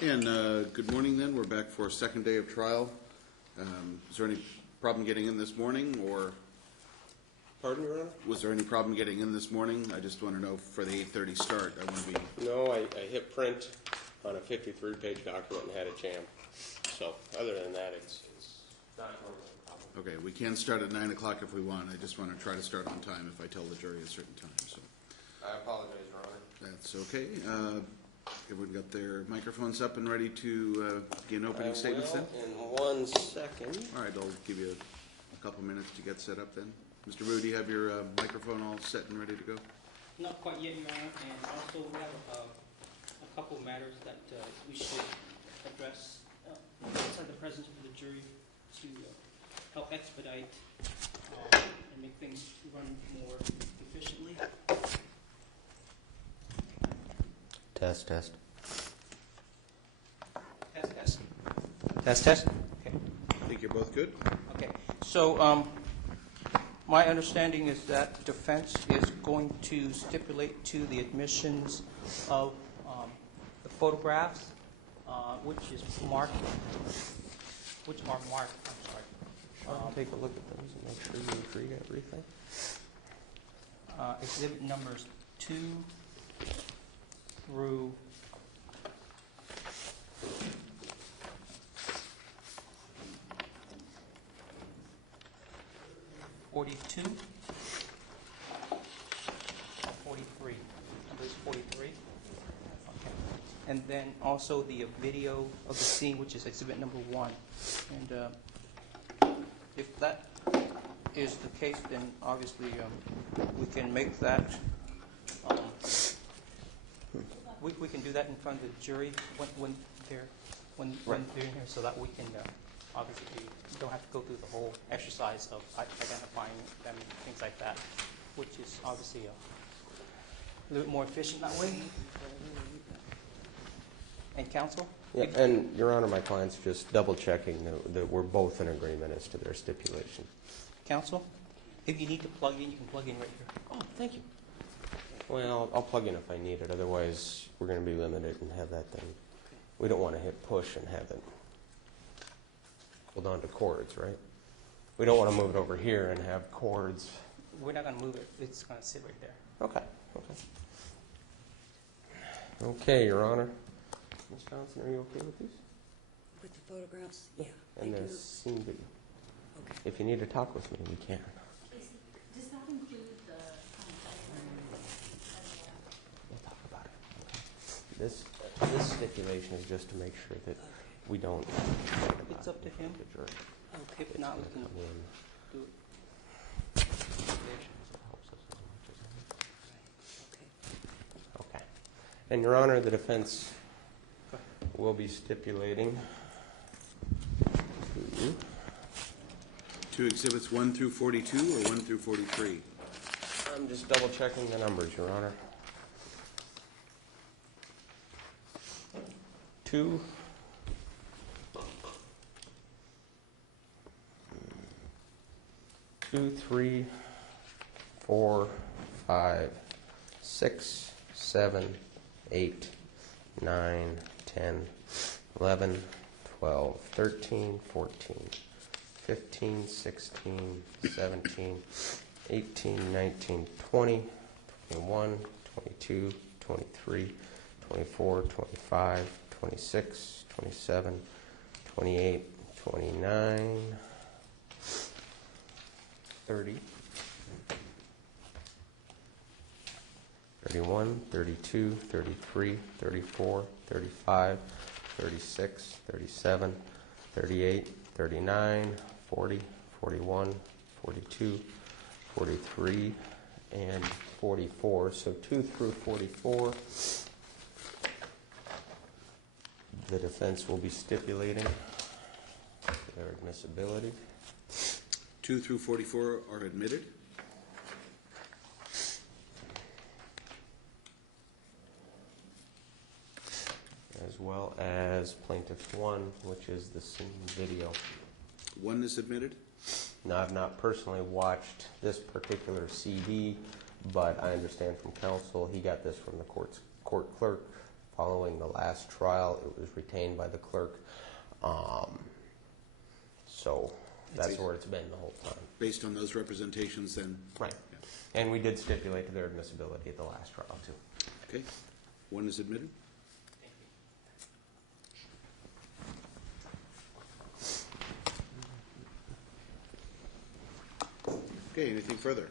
And good morning then. We're back for a second day of trial. Is there any problem getting in this morning, or? Pardon, Your Honor? Was there any problem getting in this morning? I just want to know for the 8:30 start. I want to be. No, I hit print on a 53-page document and had a jam. So other than that, it's not a problem. Okay, we can start at 9 o'clock if we want. I just want to try to start on time if I tell the jury a certain time. So I apologize, Your Honor. that's okay. Everyone got their microphones up and ready to begin opening statements then? In 1 second. All right, I'll give you a couple minutes to get set up then. Mr. Wu, do you have your microphone all set and ready to go? Not quite yet, Your Honor, and also we have a couple of matters that we should address outside the presence of the jury to help expedite and make things run more efficiently. Test. Test. Okay. I think you're both good. Okay. So my understanding is that defense is going to stipulate to the admissions of the photographs, which are marked. I'm sorry. Take a look at those and make sure you agree to everything. Exhibit numbers 2 through 42, 43. Number is 43. Okay. And then also the video of the scene, which is exhibit number 1. And if that is the case, then obviously we can make that. We can do that in front of the jury when they're in here, so that we can obviously you don't have to go through the whole exercise of identifying them and things like that, which is obviously a little bit more efficient that way. And counsel? Yeah, and Your Honor, my client's just double checking that we're both in agreement as to their stipulation. Counsel, if you need to plug in, you can plug in right here. Oh, thank you. Well, I'll plug in if I need it. Otherwise, we're going to be limited and have that thing. We don't want to hit push and have it hold on to cords, right? We don't want to move it over here and have cords. We're not going to move it. It's going to sit right there. Okay. Okay, Your Honor. Ms. Johnson, are you okay with these? With the photographs? Yeah. And the scene video. Okay. If you need to talk with me, we can. Does that include the We'll talk about it. This stipulation is just to make sure that we don't. It's up to him. The jury. Okay. If not, we can Come in. do it. Okay. And Your Honor, the defense will be stipulating To exhibits 1 through 42 or 1 through 43? I'm just double checking the numbers, Your Honor. 2, 2, 3, 4, 5, 6, 7, 8, 9, 10, 11, 12, 13, 14, 15, 16, 17, 18, 19, 20, 21, 22, 23, 24, 25, 26, 27, 28, 29, 30, 31, 32, 33, 34, 35, 36, 37, 38, 39, 40, 41, 42, 43, and 44. So 2 through 44, the defense will be stipulating their admissibility. 2 through 44 are admitted. As well as Plaintiff 1, which is the scene video. 1 is admitted. Now, I've not personally watched this particular CD, but I understand from counsel he got this from the court clerk following the last trial. It was retained by the clerk. So that's where it's been the whole time. Based on those representations, then? Right. And we did stipulate to their admissibility at the last trial, too. Okay. One is admitted. Okay, anything further?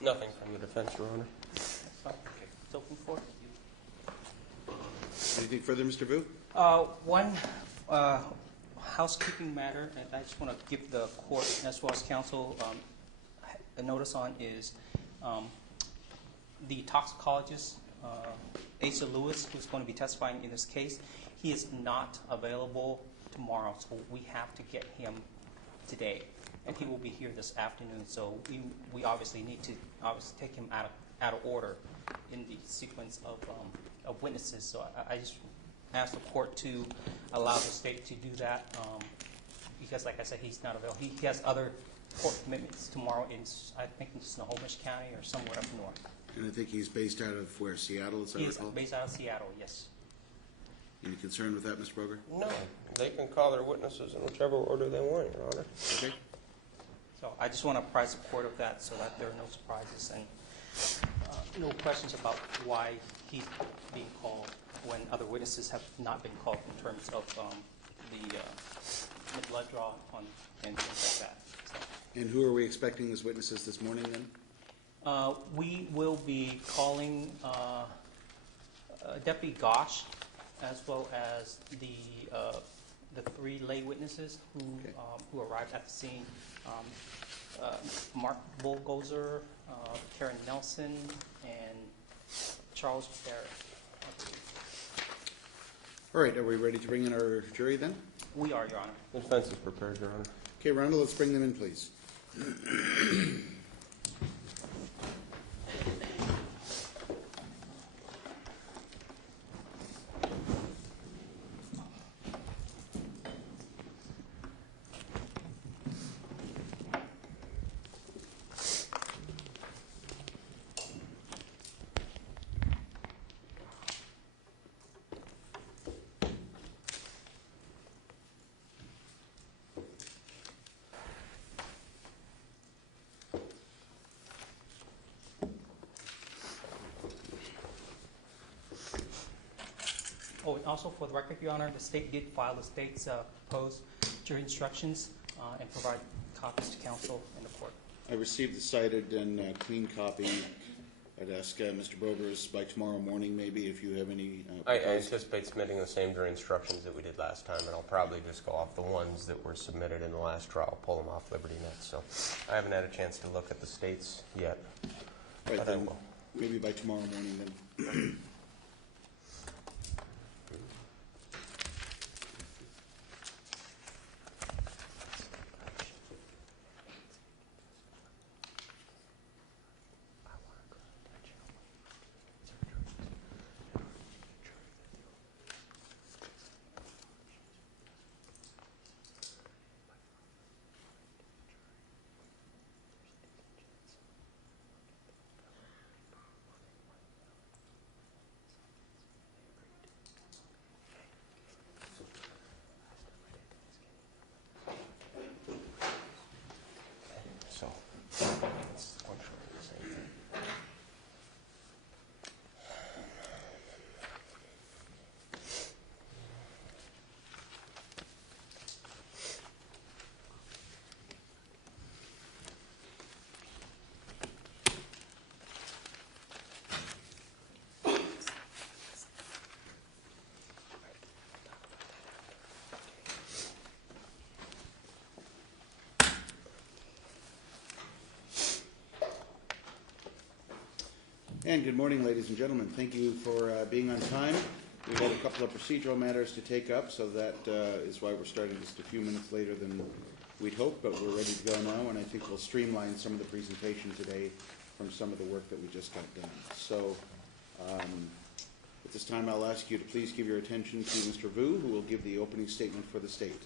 Nothing from the defense, Your Honor. That's fine. Okay. It's open for. Anything further, Mr. Vu? One housekeeping matter, and I just want to give the court as well as counsel a notice on is the toxicologist, Asa Lewis, who's going to be testifying in this case. He is not available tomorrow, so we have to get him today. And he will be here this afternoon, so we obviously need to take him out of order in the sequence of witnesses. So I just asked the court to allow the state to do that because, like I said, he's not available. He has other court commitments tomorrow in, I think, in Snohomish County or somewhere up north. And I think he's based out of where, Seattle, as I He is recall? based out of Seattle, yes. Any concern with that, Mr. Broger? No. They can call their witnesses in whichever order they want, Your Honor. Okay. So I just want to apprise the court of that so that there are no surprises and no questions about why he's being called when other witnesses have not been called in terms of the blood draw and things like that. So, And who are we expecting as witnesses this morning, then? we will be calling Deputy Gosh as well as the three lay witnesses who arrived at the scene. Mark Bullgozer, Karen Nelson, and Charles Barrett. All right, are we ready to bring in our jury, then? We are, Your Honor. The defense is prepared, Your Honor. Okay, Rhonda, let's bring them in, please. Oh, and also for the record, Your Honor, the state did file the state's proposed jury instructions and provide copies to counsel and the court. I received the cited and clean copy. I'd ask Mr. Brogers by tomorrow morning, maybe, if you have any I proposed. anticipate submitting the same jury instructions that we did last time, and I'll probably just go off the ones that were submitted in the last trial, pull them off LibertyNet. So I haven't had a chance to look at the states yet, Right, but I then, will. maybe by tomorrow morning, then. So it's one short of the same thing. And good morning, ladies and gentlemen. Thank you for being on time. We had a couple of procedural matters to take up, so that is why we're starting just a few minutes later than we'd hoped, but we're ready to go now, and I think we'll streamline some of the presentation today from some of the work that we just got done. So at this time, I'll ask you to please give your attention to Mr. Vu, who will give the opening statement for the state.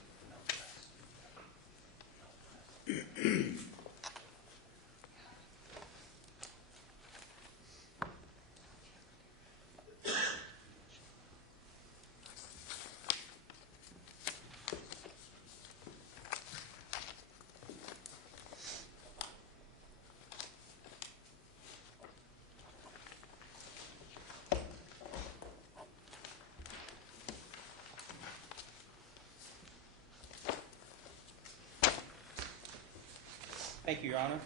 Thank you, Your Honor.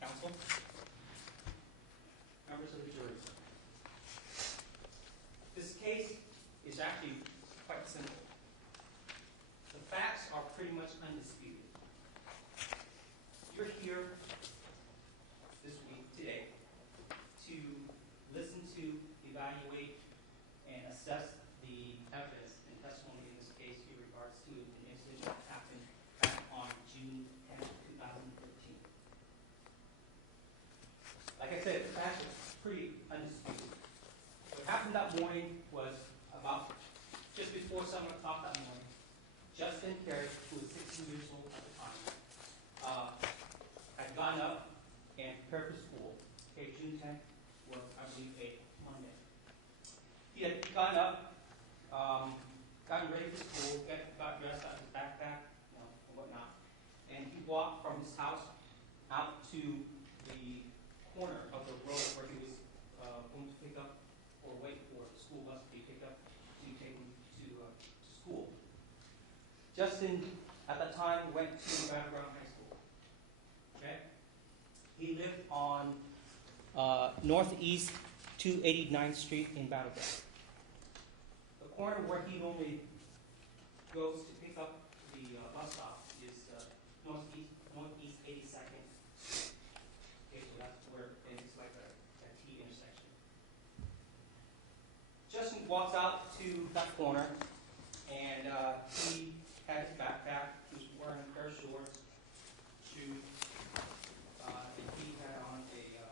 Counsel, members of the jury. This case is actually quite simple. The facts are pretty much undisputed. You're here this week, today, to listen to, evaluate, and assess the evidence and testimony in this case in regards to an incident that happened back on June 10, 2013. Like I said, the facts are pretty undisputed. What happened that morning was about just before 7 o'clock that morning. Justin Carey, who was 16 years old at the time, had gotten up and prepared for school. Okay, June 10th was, I believe, a Monday. He had gotten up, gotten ready for school, got dressed, got his backpack, and whatnot, and he walked from his house out to the corner of the road where he was going to pick up or wait for the school bus to be picked up to take him to school. Justin, at that time, went to Battleground High School. Okay? He lived on Northeast 289th Street in Battleground. The corner where he normally goes to pick up the bus stop is Northeast 82nd. Okay, so that's where it's like a T intersection. Justin walks out to that corner, and he had his backpack. He was wearing a pair of shorts, shoes, and he had on a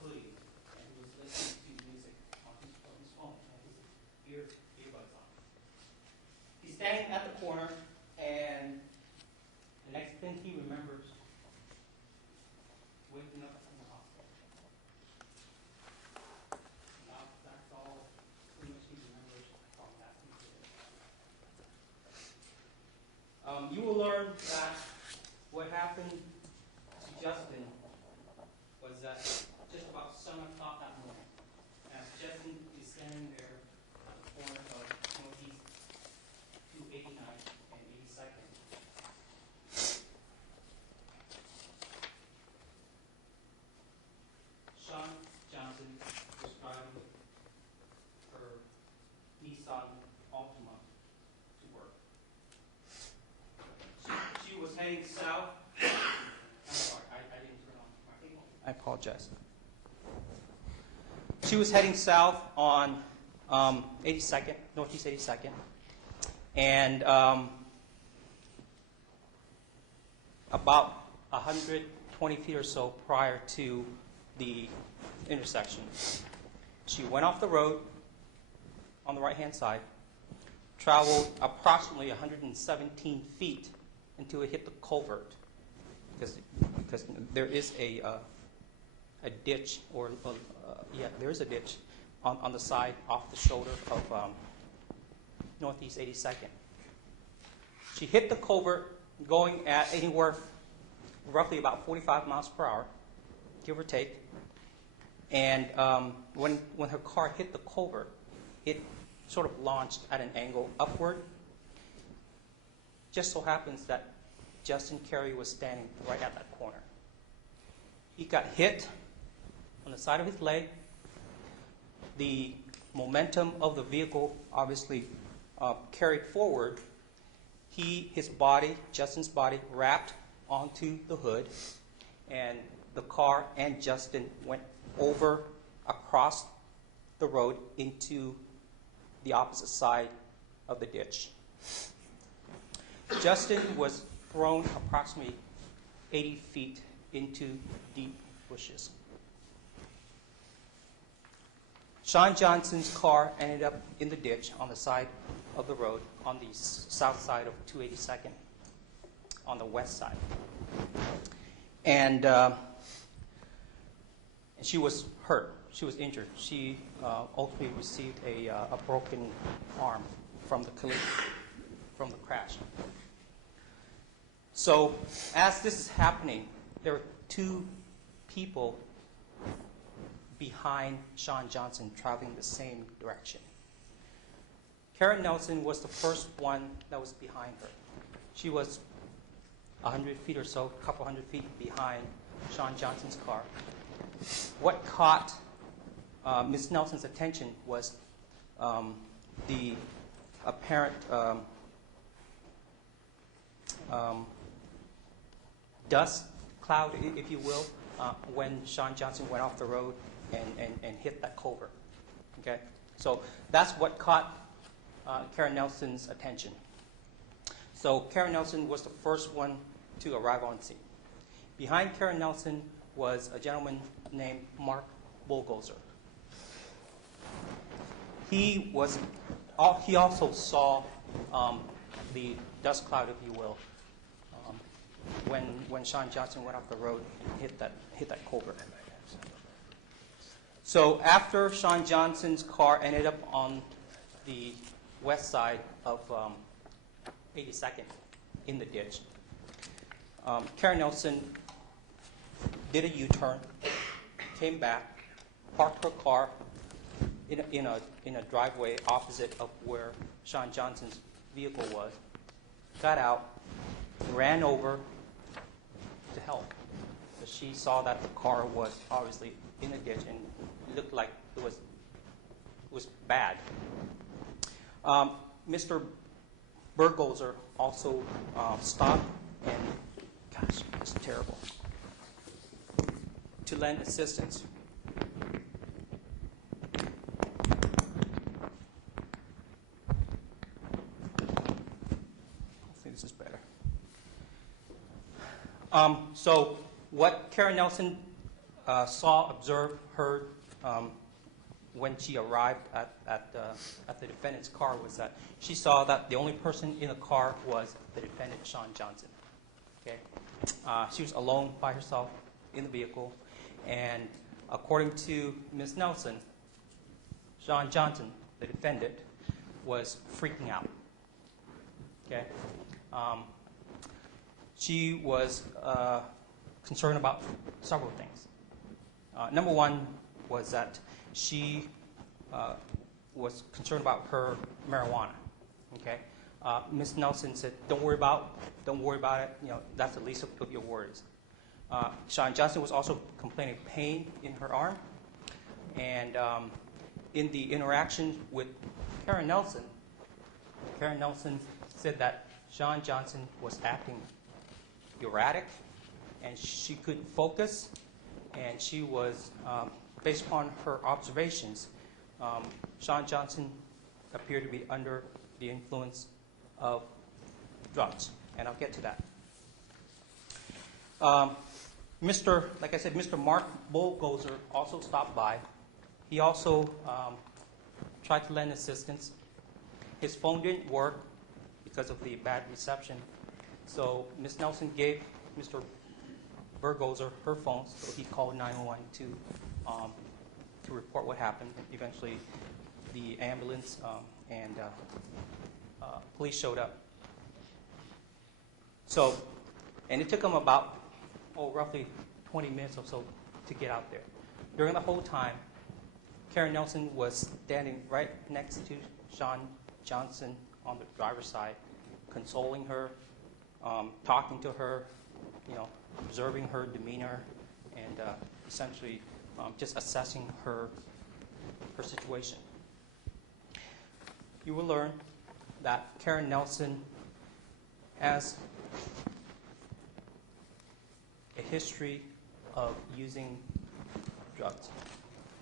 hoodie, and he was listening to music on his phone, and his earbuds on. He's standing at the corner, and the next thing he remembers, waking up in the hospital. That's all pretty much he remembers from that incident. You will learn that what happened to Justin was that just about 7 o'clock that morning, as Justin is standing there at the corner of Northeast 289th and 82nd, Shaun Johnson was driving her Nissan Altima to work. She was heading south. I'm sorry, I didn't turn on my signal. I apologize. She was heading south on 82nd, Northeast 82nd, and about 120 feet or so prior to the intersection, she went off the road on the right-hand side, traveled approximately 117 feet until it hit the culvert, because there is a ditch, or there is a ditch on the side off the shoulder of Northeast 82nd. She hit the culvert going at anywhere roughly about 45 miles per hour, give or take. And when her car hit the culvert, it sort of launched at an angle upward. Just so happens that Justin Carey was standing right at that corner. He got hit on the side of his leg. The momentum of the vehicle obviously carried forward. Justin's body, wrapped onto the hood, and the car and Justin went over across the road into the opposite side of the ditch. Justin was thrown approximately 80 feet into deep bushes. Shaun Johnson's car ended up in the ditch on the side of the road on the south side of 282nd, on the west side. And she was hurt. She was injured. She ultimately received a broken arm from the collision, from the crash. So as this is happening, there were two people behind Shaun Johnson traveling the same direction. Karen Nelson was the first one that was behind her. She was 100 feet or so, a couple hundred feet behind Shaun Johnson's car. What caught Ms. Nelson's attention was the apparent dust cloud, if you will, when Shaun Johnson went off the road and hit that culvert. Okay, so that's what caught Karen Nelson's attention. So Karen Nelson was the first one to arrive on scene. Behind Karen Nelson was a gentleman named Mark Bullgozer. He also saw the dust cloud, if you will, when Shaun Johnson went off the road and hit that culvert. So after Shaun Johnson's car ended up on the west side of 82nd in the ditch, Karen Nelson did a U-turn, came back, parked her car in a driveway opposite of where Shaun Johnson's vehicle was, got out, ran over to help. So she saw that the car was obviously in a ditch and looked like it was bad. Mr. Burgholzer also stopped and, gosh, it's terrible, to lend assistance. Hopefully this is better. So what Karen Nelson saw, observed, heard when she arrived at the defendant's car was that she saw that the only person in the car was the defendant, Shaun Johnson. Okay, she was alone by herself in the vehicle, and according to Ms. Nelson, Shaun Johnson, the defendant, was freaking out. Okay, she was concerned about several things. Number one was that she was concerned about her marijuana. Okay, Ms. Nelson said, "Don't worry about it. You know, that's the least of your worries." Shaun Johnson was also complaining of pain in her arm, and in the interaction with Karen Nelson said that Shaun Johnson was acting erratic, and she couldn't focus, and she was, based upon her observations, Shaun Johnson appeared to be under the influence of drugs, and I'll get to that. Like I said, Mr. Mark Bullgozer also stopped by. He also tried to lend assistance. His phone didn't work because of the bad reception, so Ms. Nelson gave Mr. Burgholzer her phone, so he called 911 to report what happened. Eventually, the ambulance and police showed up. So, and it took them about, roughly 20 minutes or so to get out there. During the whole time, Karen Nelson was standing right next to Shaun Johnson on the driver's side, consoling her, talking to her, observing her demeanor, and essentially just assessing her situation. You will learn that Karen Nelson has a history of using drugs.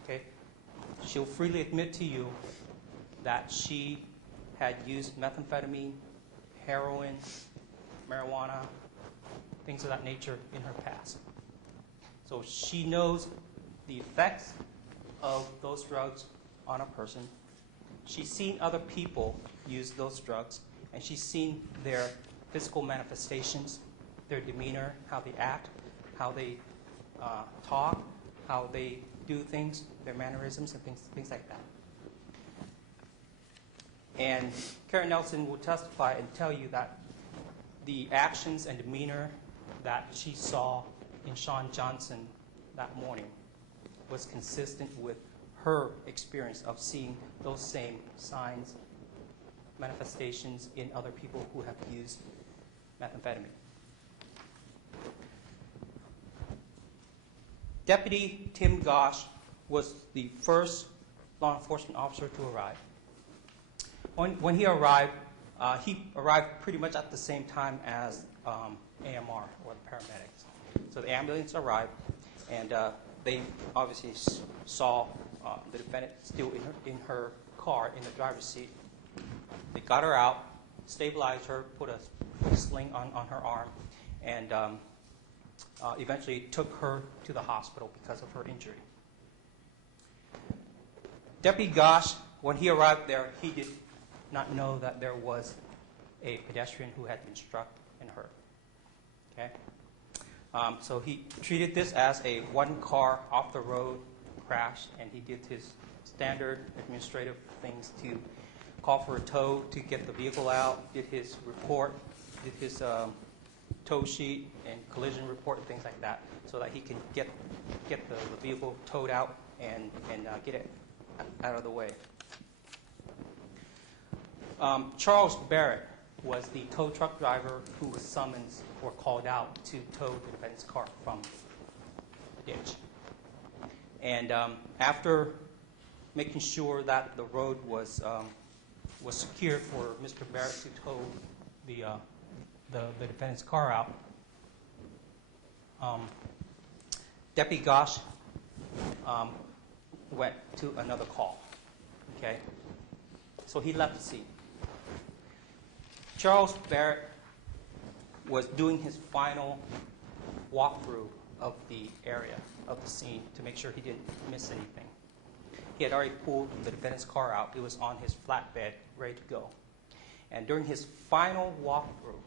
Okay? She'll freely admit to you that she had used methamphetamine, heroin, marijuana, things of that nature in her past. So she knows the effects of those drugs on a person. She's seen other people use those drugs, and she's seen their physical manifestations, their demeanor, how they act, how they talk, how they do things, their mannerisms, and things like that. And Karen Nelson will testify and tell you that the actions and demeanor that she saw in Shaun Johnson that morning was consistent with her experience of seeing those same signs, manifestations in other people who have used methamphetamine. Deputy Tim Gosh was the first law enforcement officer to arrive. When he arrived pretty much at the same time as AMR, or the paramedics. So the ambulance arrived, and they obviously saw the defendant still in her car in the driver's seat. They got her out, stabilized her, put a sling on her arm, and eventually took her to the hospital because of her injury. Deputy Gosh, when he arrived there, he did not know that there was a pedestrian who had been struck and hurt. Okay? So he treated this as a one-car off-the-road crash, and he did his standard administrative things to call for a tow to get the vehicle out, did his report, did his tow sheet and collision report and things like that, so that he can get the vehicle towed out and get it out of the way. Charles Barrett was the tow truck driver who was summoned or called out to tow the defendant's car from the ditch. And after making sure that the road was secure for Mr. Barrett to tow the defendant's car out, Deputy Gosh went to another call. Okay, so he left the scene. Charles Barrett was doing his final walkthrough of the area of the scene to make sure he didn't miss anything. He had already pulled the defendant's car out. It was on his flatbed, ready to go. And during his final walkthrough,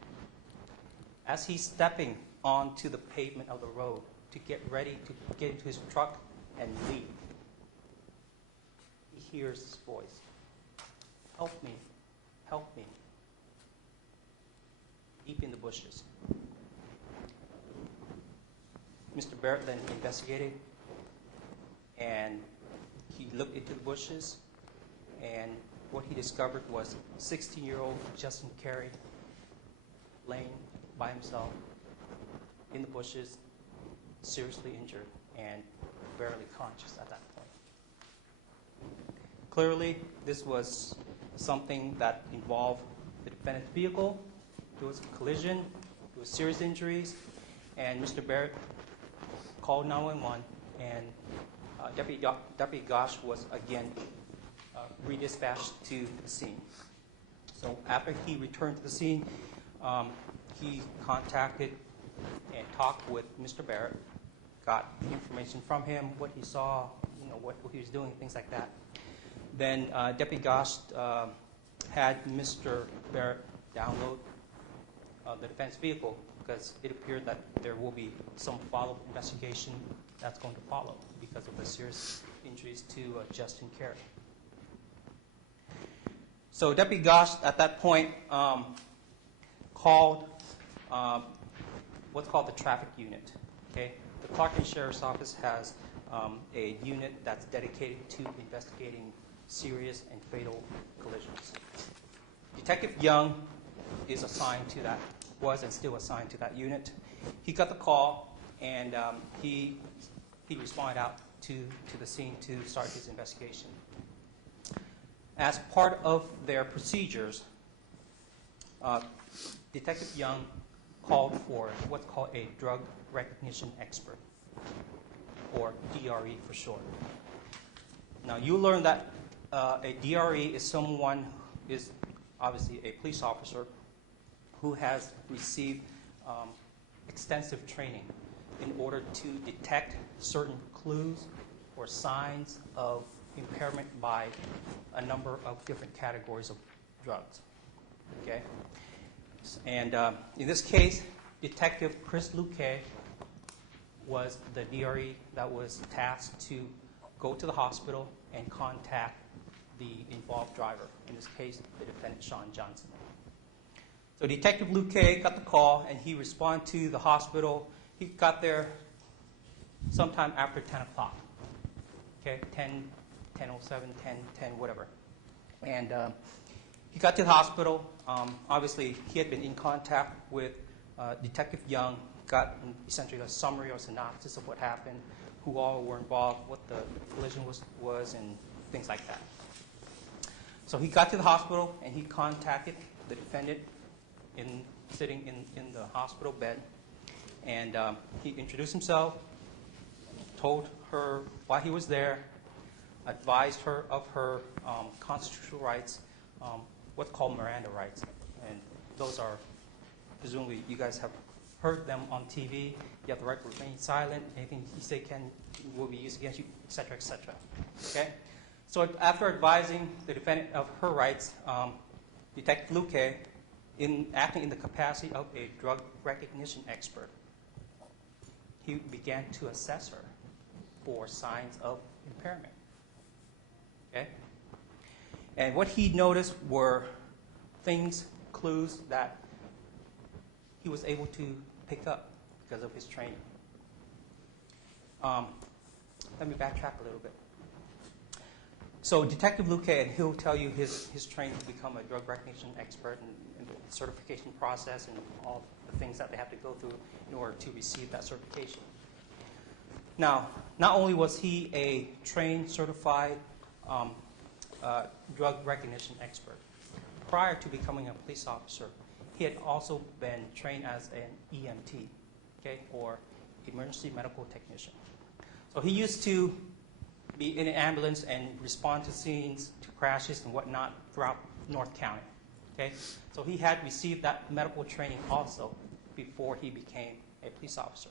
as he's stepping onto the pavement of the road to get ready to get into his truck and leave, he hears this voice, "Help me, help me," deep in the bushes. Mr. Barrett then investigated, and he looked into the bushes, and what he discovered was 16-year-old Justin Carey laying by himself in the bushes, seriously injured and barely conscious at that point. Clearly, this was something that involved the defendant's vehicle. There was a collision, there was serious injuries, and Mr. Barrett called 911, and Deputy Gosh was again redispatched to the scene. So after he returned to the scene, he contacted and talked with Mr. Barrett, got information from him, what he saw, what he was doing, things like that. Then Deputy Gosh had Mr. Barrett download the defense vehicle, because it appeared that there will be some follow-up investigation that's going to follow because of the serious injuries to Justin Carey. So Deputy Gosh at that point called what's called the traffic unit. Okay, the Clark Sheriff's Office has a unit that's dedicated to investigating serious and fatal collisions. Detective Young is assigned to that, was and still assigned to that unit. He got the call, and he responded out to the scene to start his investigation. As part of their procedures, Detective Young called for what's called a drug recognition expert, or DRE for short. Now, you learn that a DRE is someone who is obviously a police officer who has received extensive training in order to detect certain clues or signs of impairment by a number of different categories of drugs. Okay? And in this case, Detective Chris Luque was the DRE that was tasked to go to the hospital and contact the involved driver, in this case, the defendant, Shaun Johnson. So Detective Luque got the call, and he responded to the hospital. He got there sometime after 10 o'clock, okay, 10:07, 10, whatever. And he got to the hospital. Obviously, he had been in contact with Detective Young got essentially a summary or synopsis of what happened, who all were involved, what the collision was, and things like that. So he got to the hospital and he contacted the defendant sitting in the hospital bed, and he introduced himself, told her why he was there, advised her of her constitutional rights, what's called Miranda rights, and those are presumably you guys have heard them on TV. You have the right to remain silent. Anything you say will be used against you, etc., etc. Okay. So after advising the defendant of her rights, Detective Luque, acting in the capacity of a drug recognition expert, he began to assess her for signs of impairment. Okay? And what he noticed were things, clues that he was able to pick up because of his training. Let me backtrack a little bit. So Detective Luque, and he'll tell you his training to become a drug recognition expert and the certification process and all the things that they have to go through in order to receive that certification. Now, not only was he a trained, certified drug recognition expert, prior to becoming a police officer, he had also been trained as an EMT, okay, or emergency medical technician. So he used to be in an ambulance and respond to scenes, to crashes and whatnot throughout North County. Okay? So he had received that medical training also before he became a police officer.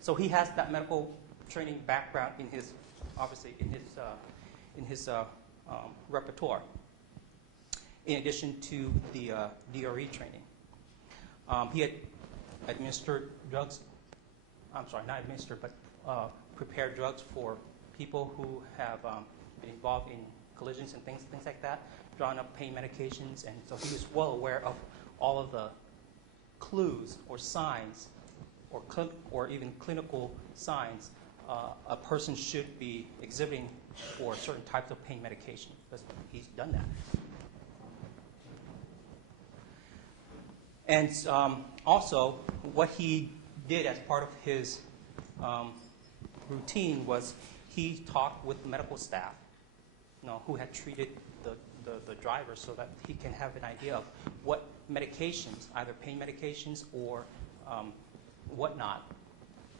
So he has that medical training background in his, obviously, in his repertoire, in addition to the DRE training. He had administered drugs, I'm sorry, not administered, but prepared drugs for people who have been involved in collisions and things like that, drawn up pain medications, and so he was well aware of all of the clues or signs or even clinical signs a person should be exhibiting for certain types of pain medication, because he's done that. And also, what he did as part of his routine was he talked with medical staff, who had treated the driver, so that he can have an idea of what medications, either pain medications or whatnot,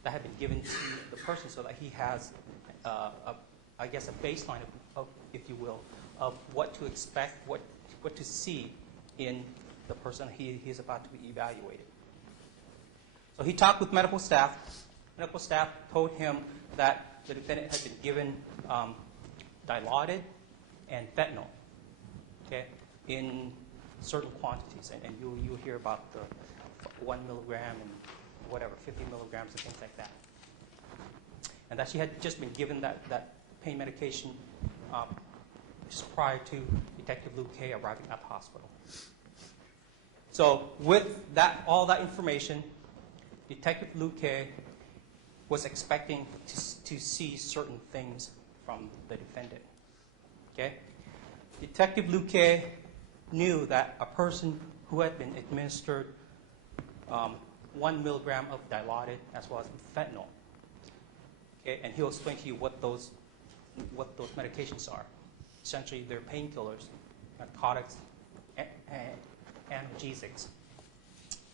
that have been given to the person, so that he has, I guess, a baseline of, if you will, of what to expect, what to see in the person he is about to be evaluated. So he talked with medical staff. Medical staff told him that the defendant had been given Dilaudid and fentanyl, okay, in certain quantities, and you'll hear about the 1 milligram and whatever, 50 milligrams and things like that. And that she had just been given that pain medication just prior to Detective Luque arriving at the hospital. So with all that information, Detective Luque was expecting to see certain things from the defendant. Okay? Detective Luque knew that a person who had been administered 1 milligram of Dilaudid as well as fentanyl, okay, and he'll explain to you what those medications are. Essentially, they're painkillers, narcotics, analgesics.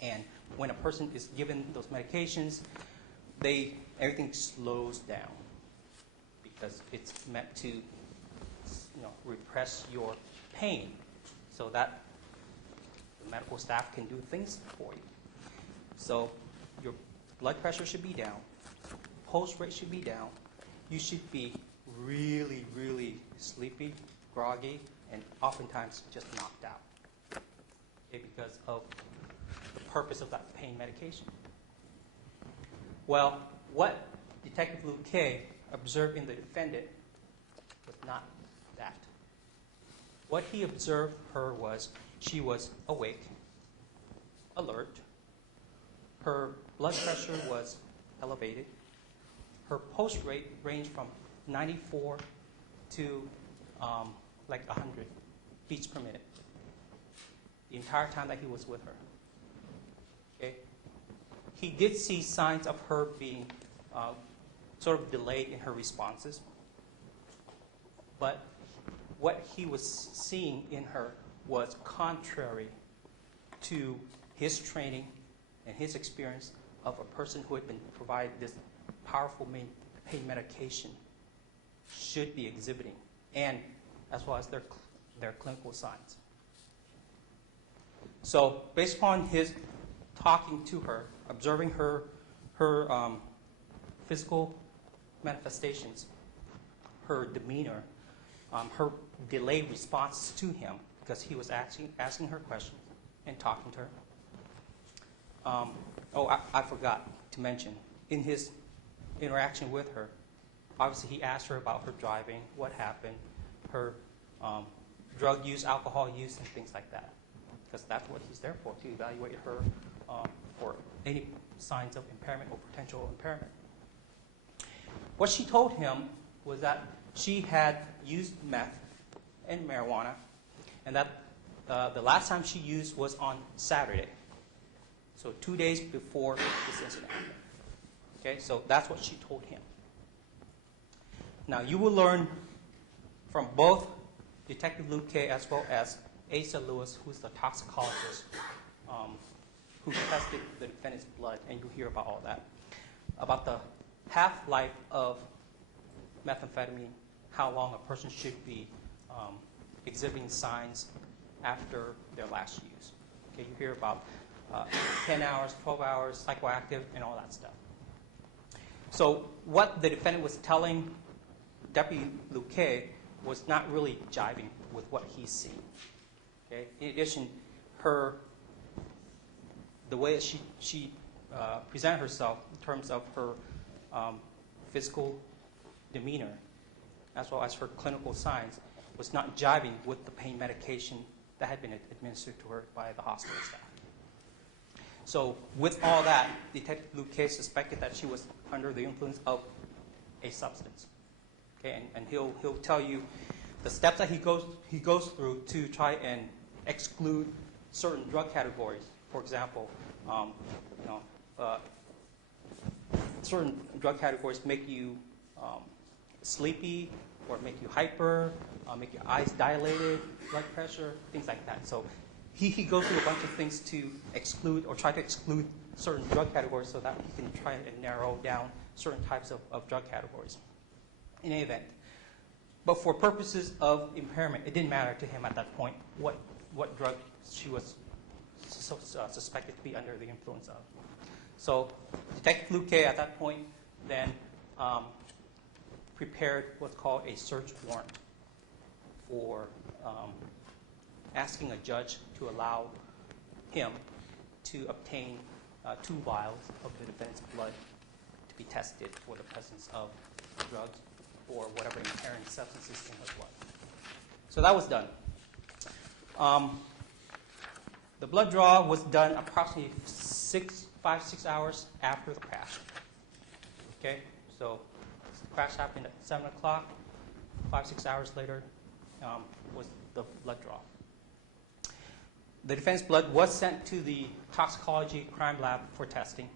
And when a person is given those medications, everything slows down because it's meant to, repress your pain so that the medical staff can do things for you. So your blood pressure should be down, pulse rate should be down, you should be really, really sleepy, groggy, and oftentimes just knocked out, okay, because of the purpose of that pain medication. Well, what Detective Luque observed in the defendant was not that. What he observed her was she was awake, alert, her blood pressure was elevated, her pulse rate ranged from 94 to like 100 beats per minute the entire time that he was with her. Okay? he did see signs of her being sort of delayed in her responses. But what he was seeing in her was contrary to his training and his experience of a person who had been provided this powerful pain medication should be exhibiting, and as well as their clinical signs. So based upon his talking to her, observing her physical manifestations, her demeanor, her delayed response to him, because he was asking her questions and talking to her. I forgot to mention, in his interaction with her, obviously he asked her about her driving, what happened, her drug use, alcohol use, and things like that, because that's what he's there for, to evaluate her for any signs of impairment or potential impairment. What she told him was that she had used meth and marijuana, and that the last time she used was on Saturday, so 2 days before this incident happened. Okay, so that's what she told him. Now, you will learn from both Detective Luke K. as well as Asa Lewis, who's the toxicologist who tested the defendant's blood, and you'll hear about all that, about the half-life of methamphetamine, how long a person should be exhibiting signs after their last use. Okay, you hear about 10 hours, 12 hours, psychoactive, and all that stuff. So what the defendant was telling Deputy Luke K. was not really jiving with what he's seeing. Okay? In addition, the way that she presented herself in terms of her physical demeanor, as well as her clinical signs, was not jiving with the pain medication that had been administered to her by the hospital staff. So with all that, Detective Luke K. suspected that she was under the influence of a substance. Okay, and he'll tell you the steps that he goes through to try and exclude certain drug categories. For example, certain drug categories make you sleepy, or make you hyper, make your eyes dilated, blood pressure, things like that. So he goes through a bunch of things to exclude or try to exclude certain drug categories so that he can try and narrow down certain types of drug categories. In any event, but for purposes of impairment, it didn't matter to him at that point what drug she was suspected to be under the influence of. So Detective Luke K. at that point then prepared what's called a search warrant for asking a judge to allow him to obtain 2 vials of the defendant's blood to be tested for the presence of drugs or whatever impairing substances in her blood. So that was done. The blood draw was done approximately 5-6 hours after the crash. Okay, so the crash happened at 7 o'clock. 5-6 hours later was the blood draw. The defense blood was sent to the toxicology crime lab for testing.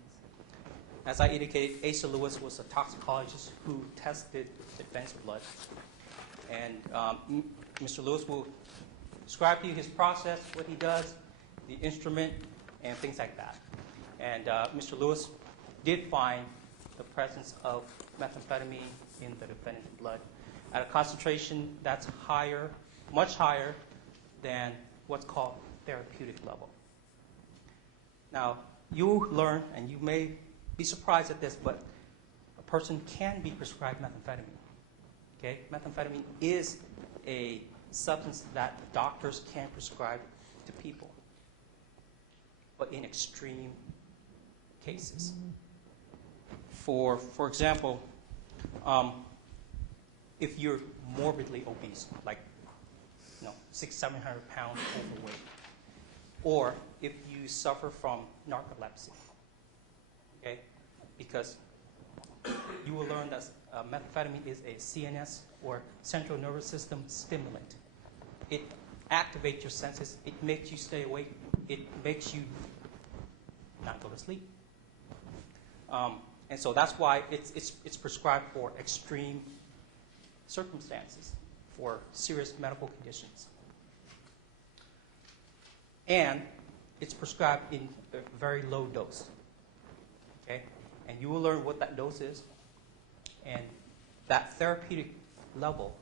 As I indicated, Asa Lewis was a toxicologist who tested the defense blood. And Mr. Lewis will describe to you his process, what he does, the instrument, and things like that. And Mr. Lewis did find the presence of methamphetamine in the defendant's blood at a concentration that's higher, much higher than what's called therapeutic level. Now, you learn, and you may be surprised at this, but a person can be prescribed methamphetamine. Okay? Methamphetamine is a substance that doctors can prescribe to people, but in extreme cases. For example, if you're morbidly obese, like 600-700 pounds overweight, or if you suffer from narcolepsy, okay, because you will learn that methamphetamine is a CNS or central nervous system stimulant. It activates your senses. It makes you stay awake. It makes you not go to sleep. And so that's why it's prescribed for extreme circumstances, for serious medical conditions. And it's prescribed in a very low dose. Okay? And you will learn what that dose is. And that therapeutic level,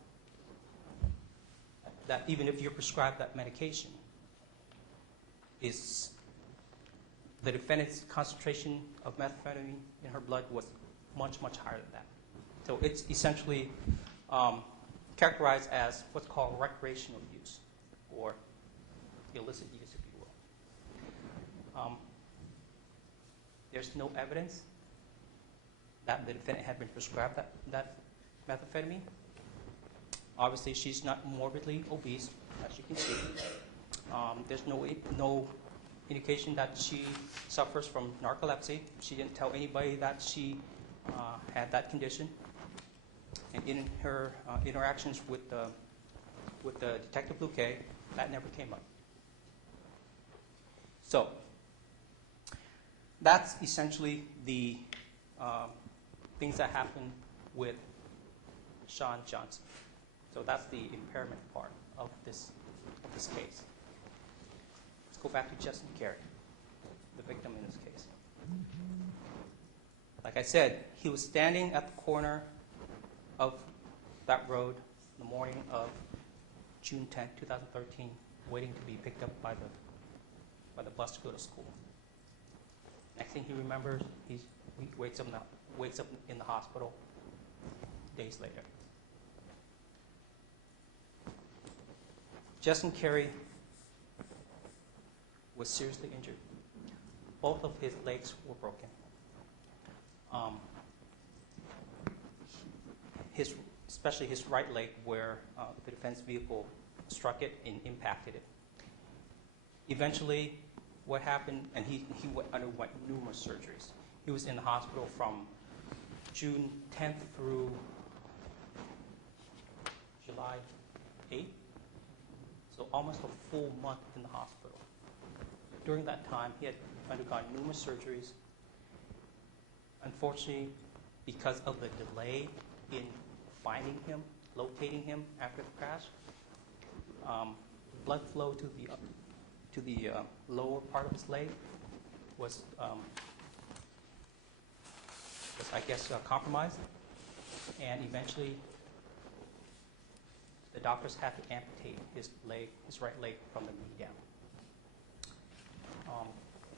that even if you're prescribed that medication, is the defendant's concentration of methamphetamine in her blood was much, much higher than that. So it's essentially characterized as what's called recreational use, or illicit use, if you will. There's no evidence that the defendant had been prescribed that methamphetamine. Obviously, she's not morbidly obese, as you can see. There's no indication that she suffers from narcolepsy. She didn't tell anybody that she had that condition. And in her interactions with the Detective Bouquet, that never came up. So that's essentially the things that happened with Shaun Johnson. So that's the impairment part of this case. Let's go back to Justin Carey, the victim in this case. Like I said, he was standing at the corner of that road the morning of June 10, 2013, waiting to be picked up by the bus to go to school. Next thing he remembers, he wakes up in the hospital days later. Justin Carey was seriously injured. Both of his legs were broken. Especially his right leg, where the defense vehicle struck it and impacted it. Eventually, what happened, and he underwent numerous surgeries. He was in the hospital from June 10th through July 8th, so almost a full month in the hospital. During that time, he had undergone numerous surgeries. Unfortunately, because of the delay in finding him, locating him after the crash, blood flow to the lower part of his leg was I guess, compromised, and eventually the doctors had to amputate his right leg from the knee down.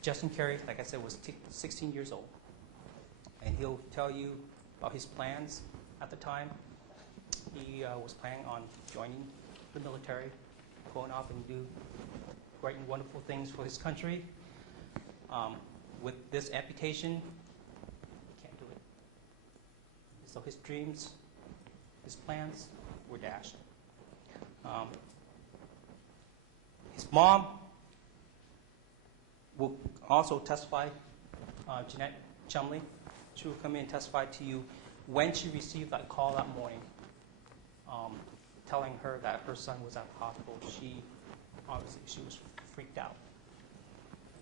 Justin Carey, like I said, was 16 years old, and he'll tell you about his plans at the time. He was planning on joining the military, going off and do great and wonderful things for his country. With this amputation, he can't do it. So his dreams, his plans were dashed. His mom will also testify, Jeanette Chumley. She will come in and testify to you when she received that call that morning, telling her that her son was at the hospital. She was freaked out.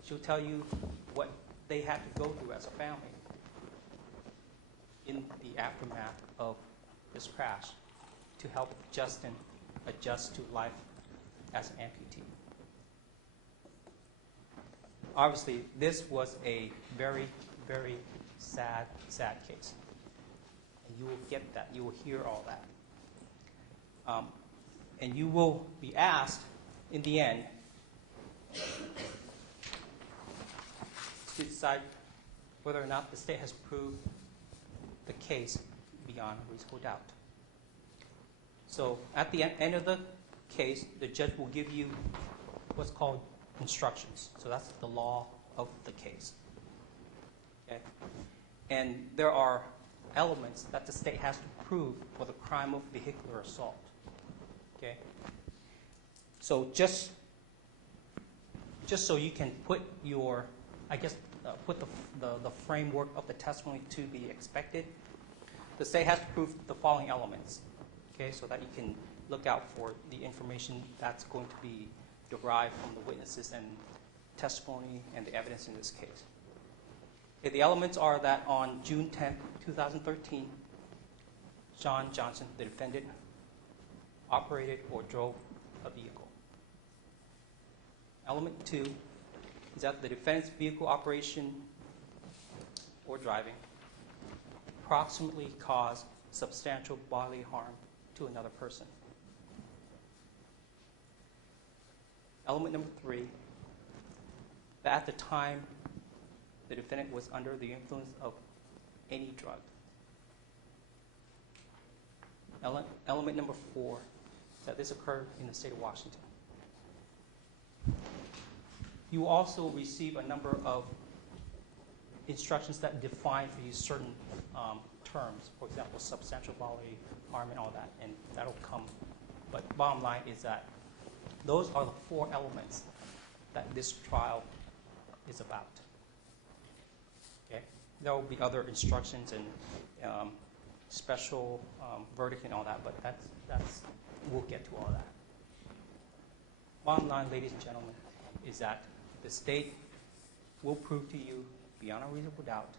She'll tell you what they had to go through as a family in the aftermath of this crash to help Justin adjust to life as an amputee. Obviously, this was a very, very sad case. And you will get that. You will hear all that. And you will be asked, in the end, to decide whether or not the state has proved the case beyond reasonable doubt. So at the end of the case, the judge will give you what's called instructions. So that's the law of the case. Okay? And there are elements that the state has to prove for the crime of vehicular assault. Okay? So just so you can put your, put the framework of the testimony to be expected, the state has to prove the following elements, okay, so that you can look out for the information that's going to be derived from the witnesses and testimony and the evidence in this case. Okay, the elements are that on June 10th, 2013, Shaun Johnson, the defendant, operated or drove a vehicle. Element 2 is that the defendant's vehicle operation or driving approximately caused substantial bodily harm to another person. Element number 3, that at the time the defendant was under the influence of any drug. Element number 4, that this occurred in the state of Washington. You will also receive a number of instructions that define for you certain terms, for example, substantial bodily harm and all that, and that'll come. But bottom line is that those are the 4 elements that this trial is about. Okay? There will be other instructions and special verdict and all that, but that's we'll get to all that. Bottom line, ladies and gentlemen, is that the state will prove to you beyond a reasonable doubt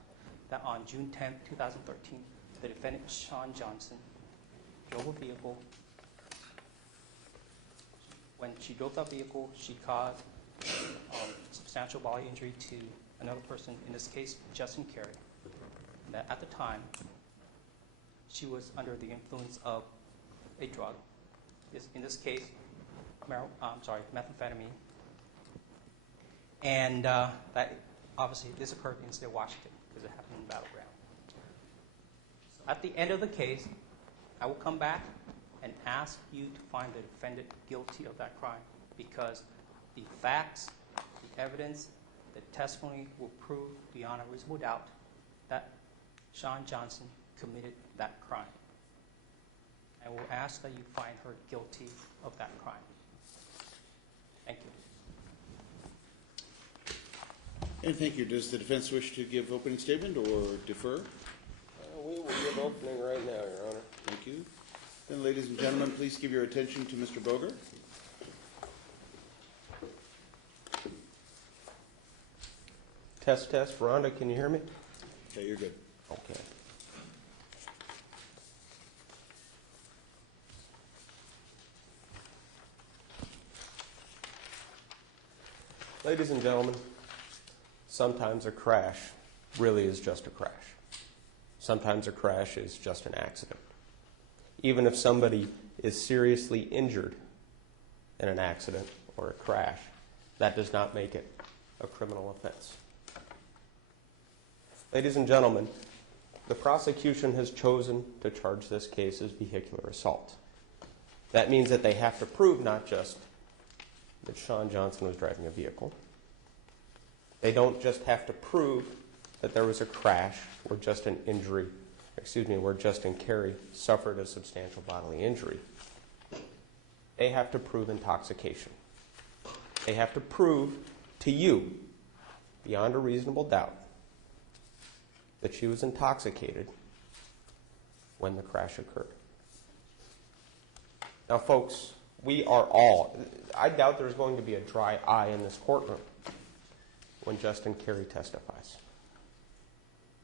that on June 10, 2013, the defendant, Shaun Johnson, drove a vehicle. When she drove that vehicle, she caused substantial bodily injury to another person, in this case, Justin Carey. That at the time, she was under the influence of a drug. In this case, methamphetamine. And that obviously this occurred in the state of Washington because it happened in Battleground. So at the end of the case, I will come back and ask you to find the defendant guilty of that crime because the facts, the evidence, the testimony will prove beyond a reasonable doubt that Shaun Johnson committed that crime. I will ask that you find her guilty of that crime. Thank you. And thank you. Does the defense wish to give opening statement or defer? We will give opening right now, Your Honor. Thank you. Then, ladies and gentlemen, please give your attention to Mr. Boger. Test, test. Rhonda, can you hear me? Okay, you're good. Okay. Ladies and gentlemen, sometimes a crash really is just a crash. Sometimes a crash is just an accident. Even if somebody is seriously injured in an accident or a crash, that does not make it a criminal offense. Ladies and gentlemen, the prosecution has chosen to charge this case as vehicular assault. That means that they have to prove not just that Shaun Johnson was driving a vehicle. They don't just have to prove that there was a crash where Justin Carey suffered a substantial bodily injury. They have to prove intoxication. They have to prove to you, beyond a reasonable doubt, that she was intoxicated when the crash occurred. Now, folks, I doubt there's going to be a dry eye in this courtroom when Justin Carey testifies.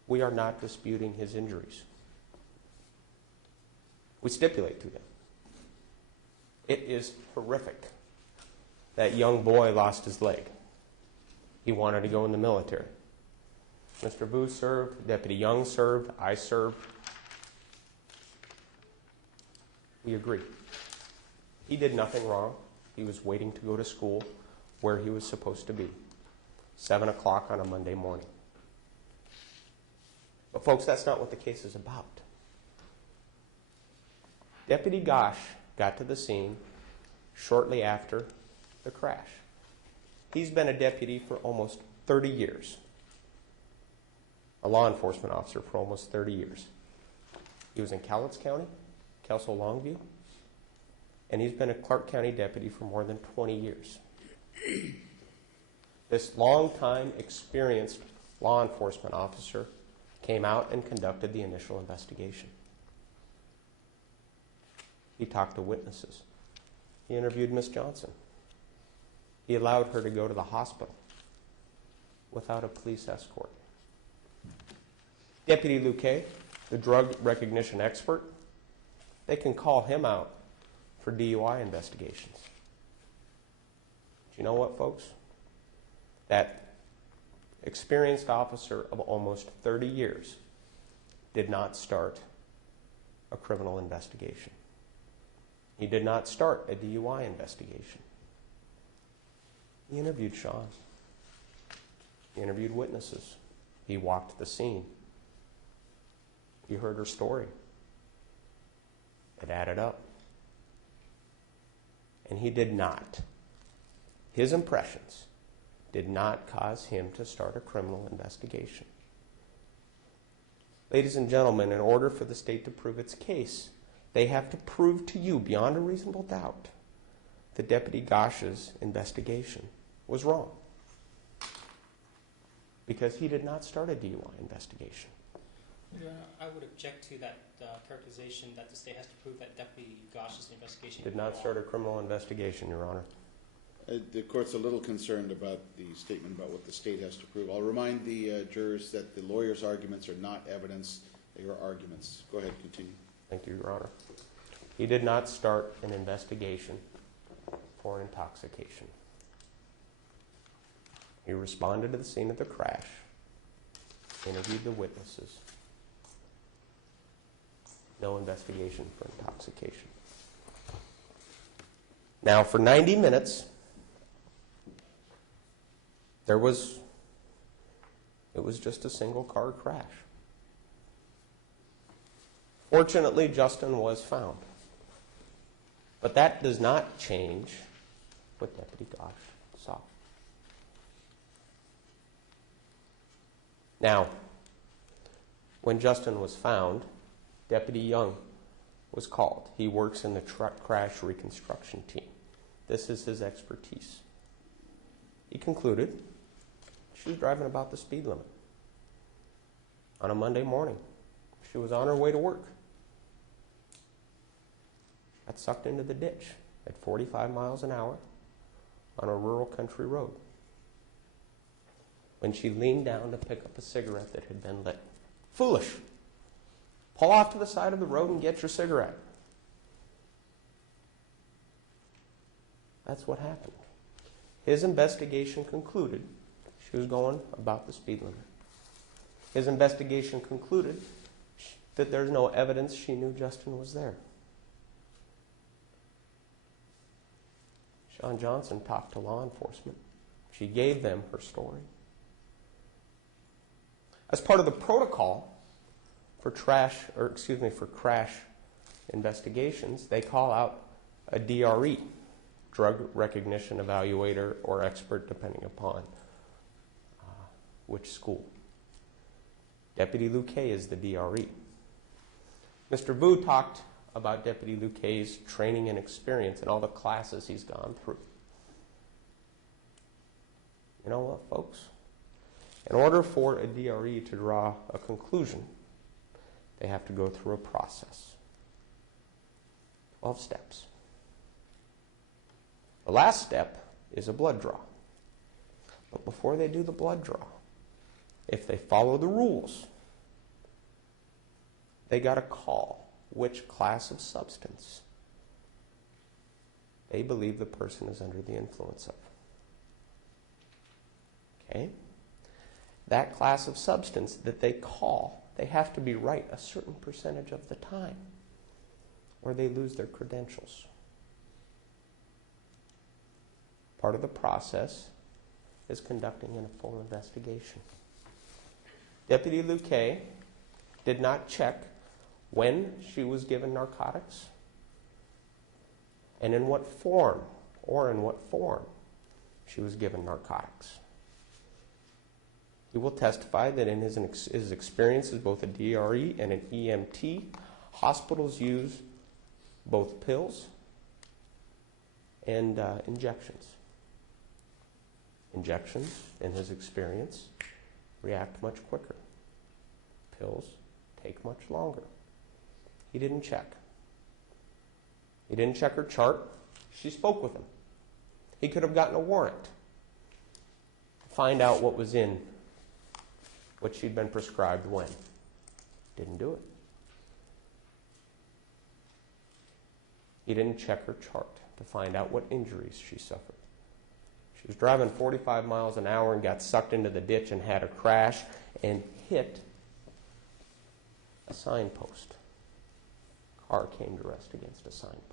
We are not disputing his injuries. We stipulate to them. It is horrific. That young boy lost his leg. He wanted to go in the military. Mr. Vu served, Deputy Young served, I served. We agree. He did nothing wrong. He was waiting to go to school where he was supposed to be. 7 o'clock on a Monday morning. But folks, that's not what the case is about. Deputy Gosh got to the scene shortly after the crash. He's been a deputy for almost 30 years. A law enforcement officer for almost 30 years. He was in Cowlitz County, Kelso Longview, and he's been a Clark County deputy for more than 20 years. This long-time experienced law enforcement officer came out and conducted the initial investigation. He talked to witnesses. He interviewed Miss Johnson. He allowed her to go to the hospital without a police escort. Deputy Luque, the drug recognition expert, they can call him out for DUI investigations. Do you know what, folks? That experienced officer of almost 30 years did not start a criminal investigation. He did not start a DUI investigation. He interviewed Shaun. He interviewed witnesses. He walked the scene. He heard her story. It added up. And he did not. His impressions did not cause him to start a criminal investigation. Ladies and gentlemen, in order for the state to prove its case, they have to prove to you beyond a reasonable doubt that Deputy Gosh's investigation was wrong. Because he did not start a DUI investigation. Your Honor, I would object to that characterization that the state has to prove that Deputy Gosh's investigation Did not start a criminal investigation, Your Honor. The court's a little concerned about the statement about what the state has to prove. I'll remind the jurors that the lawyer's arguments are not evidence, they are arguments. Go ahead, continue. Thank you, Your Honor. He did not start an investigation for intoxication. He responded to the scene of the crash, interviewed the witnesses. No investigation for intoxication. Now, for 90 minutes, it was just a single car crash. Fortunately, Justin was found. But that does not change what Deputy Gosh saw. Now, when Justin was found, Deputy Young was called. He works in the crash reconstruction team. This is his expertise. He concluded she was driving about the speed limit on a Monday morning. She was on her way to work. Got sucked into the ditch at 45 miles an hour on a rural country road when she leaned down to pick up a cigarette that had been lit. Foolish. Pull off to the side of the road and get your cigarette. That's what happened. His investigation concluded she was going about the speed limit. His investigation concluded that there's no evidence she knew Justin was there. Shaun Johnson talked to law enforcement. She gave them her story. As part of the protocol for crash investigations, they call out a DRE, drug recognition evaluator or expert, depending upon which school. Deputy Luque is the DRE. Mr. Vu talked about Deputy Luque's training and experience and all the classes he's gone through. You know what, folks? In order for a DRE to draw a conclusion, they have to go through a process. 12 steps. The last step is a blood draw. But before they do the blood draw, if they follow the rules, they got to call which class of substance they believe the person is under the influence of. Okay? That class of substance that they call, they have to be right a certain percentage of the time, or they lose their credentials. Part of the process is conducting a full investigation. Deputy Luque did not check when she was given narcotics and in what form she was given narcotics. He will testify that in his experience as both a DRE and an EMT, hospitals use both pills and injections. Injections, in his experience, react much quicker. Pills take much longer. He didn't check. He didn't check her chart. She spoke with him. He could have gotten a warrant to find out what was in what she'd been prescribed when. Didn't do it. He didn't check her chart to find out what injuries she suffered. She was driving 45 miles an hour and got sucked into the ditch and had a crash and hit a signpost. Car came to rest against a signpost.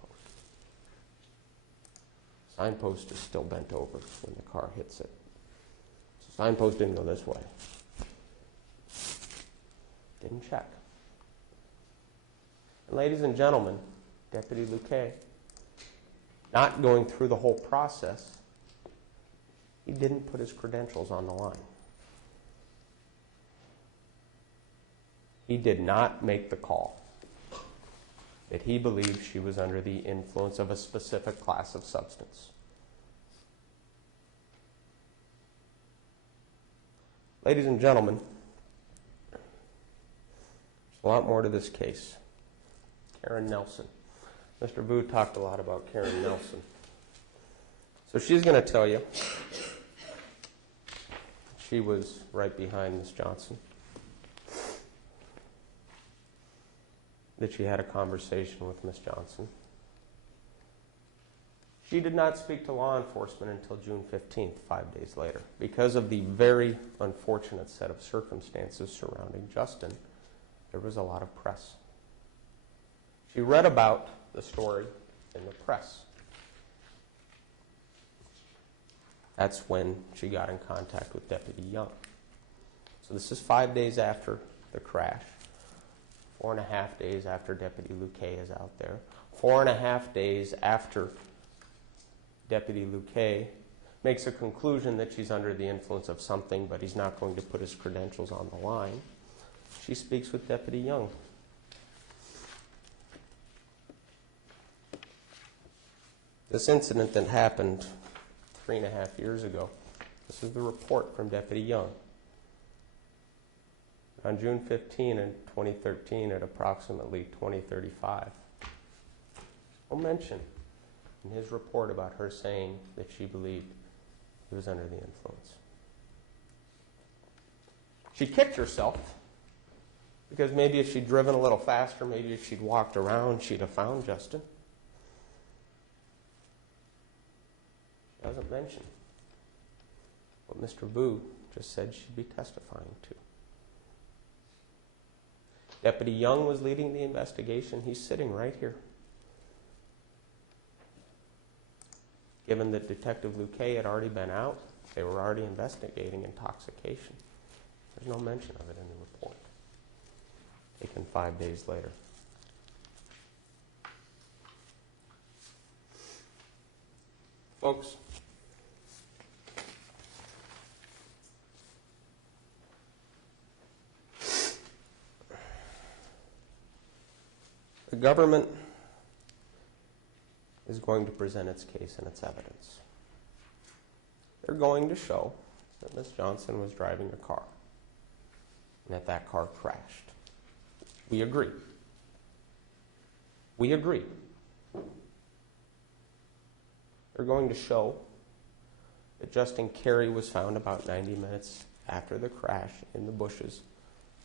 Signpost is still bent over when the car hits it. So signpost didn't go this way. Didn't check. And ladies and gentlemen, Deputy Luque, not going through the whole process, he didn't put his credentials on the line. He did not make the call that he believed she was under the influence of a specific class of substance. Ladies and gentlemen, there's a lot more to this case. Karen Nelson. Mr. Vu talked a lot about Karen Nelson. So she's going to tell you she was right behind Ms. Johnson, that she had a conversation with Ms. Johnson. She did not speak to law enforcement until June 15th, 5 days later. Because of the very unfortunate set of circumstances surrounding Justin, there was a lot of press. She read about the story in the press. That's when she got in contact with Deputy Young. So this is 5 days after the crash, 4.5 days after Deputy Luque is out there, 4.5 days after Deputy Luque makes a conclusion that she's under the influence of something, but he's not going to put his credentials on the line. She speaks with Deputy Young. This incident that happened 3.5 years ago, this is the report from Deputy Young. On June 15 in 2013 at approximately 20:35, no mention in his report about her saying that she believed he was under the influence. She kicked herself because maybe if she'd driven a little faster, maybe if she'd walked around, she'd have found Justin. She doesn't mention what Mr. Vu just said she'd be testifying to. Deputy Young was leading the investigation. He's sitting right here. Given that Detective Luque had already been out, they were already investigating intoxication. There's no mention of it in the report. Taken 5 days later. Folks, the government is going to present its case and its evidence. They're going to show that Ms. Johnson was driving a car and that that car crashed. We agree. We agree. They're going to show that Justin Carey was found about 90 minutes after the crash in the bushes,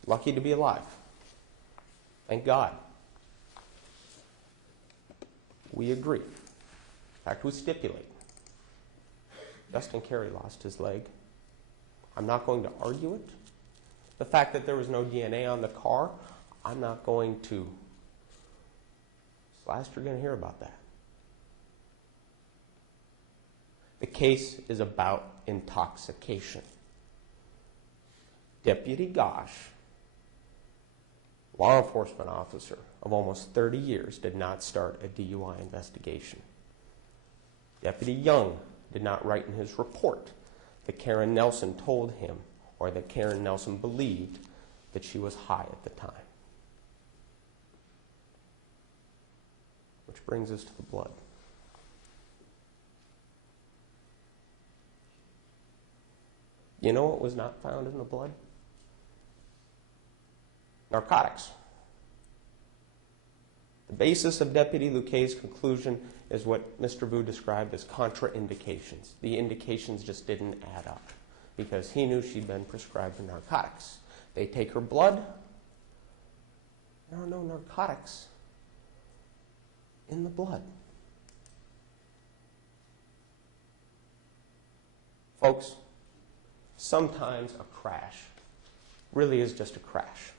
lucky to be alive. Thank God. We agree. In fact, we stipulate. Justin Carey lost his leg. I'm not going to argue it. The fact that there was no DNA on the car, I'm not going to. Last you're going to hear about that. The case is about intoxication. Deputy Gosh, law enforcement officer of almost 30 years, did not start a DUI investigation. Deputy Young did not write in his report that Karen Nelson told him or that Karen Nelson believed that she was high at the time. Which brings us to the blood. You know what was not found in the blood? Narcotics. The basis of Deputy Luque's conclusion is what Mr. Vu described as contraindications. The indications just didn't add up because he knew she'd been prescribed narcotics. They take her blood, There are no narcotics in the blood. Folks, sometimes a crash really is just a crash.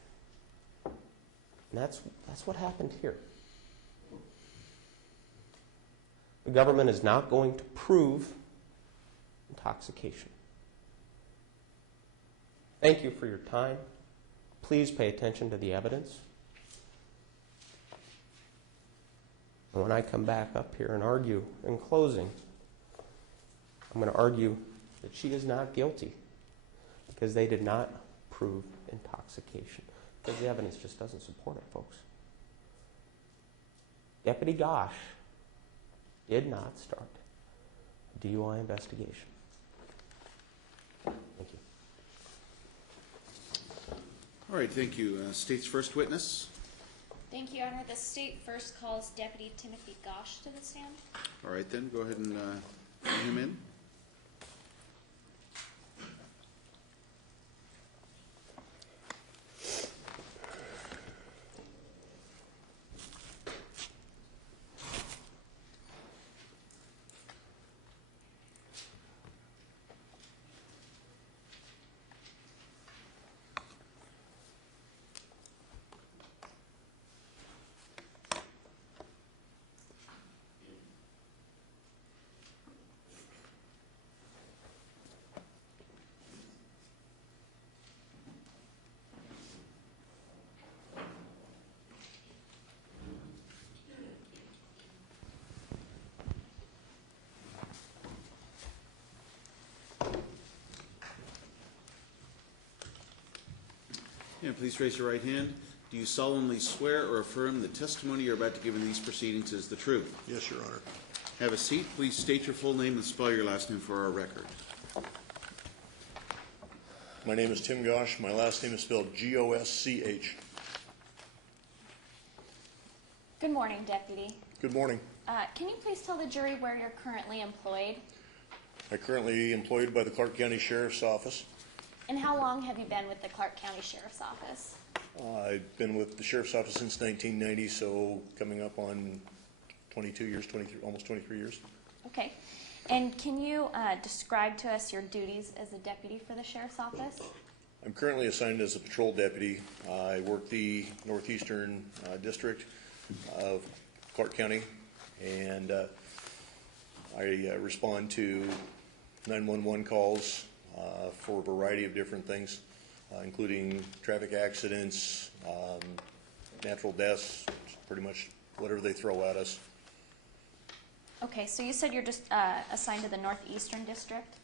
And that's what happened here. The government is not going to prove intoxication. Thank you for your time. Please pay attention to the evidence. And when I come back up here and argue in closing, I'm going to argue that she is not guilty because they did not prove intoxication. Because the evidence just doesn't support it, folks. Deputy Gosh did not start a DUI investigation. Thank you. All right, thank you. State's first witness. Thank you, Your Honor. The state first calls Deputy Timothy Gosh to the stand. All right, then, go ahead and bring him in. And please raise your right hand. Do you solemnly swear or affirm the testimony you're about to give in these proceedings is the truth? Yes, Your Honor. Have a seat. Please state your full name and spell your last name for our record. My name is Tim Gosh. My last name is spelled G-O-S-C-H. Good morning, Deputy. Good morning. Can you please tell the jury where you're currently employed? I'm currently employed by the Clark County Sheriff's Office. And how long have you been with the Clark County Sheriff's Office? I've been with the Sheriff's Office since 1990, so coming up on 22 years, 23, almost 23 years. Okay. And can you describe to us your duties as a deputy for the Sheriff's Office? I'm currently assigned as a patrol deputy. I work the northeastern district of Clark County, and I respond to 911 calls for a variety of different things, including traffic accidents, natural deaths, pretty much whatever they throw at us. Okay, so you said you're just assigned to the Northeastern District?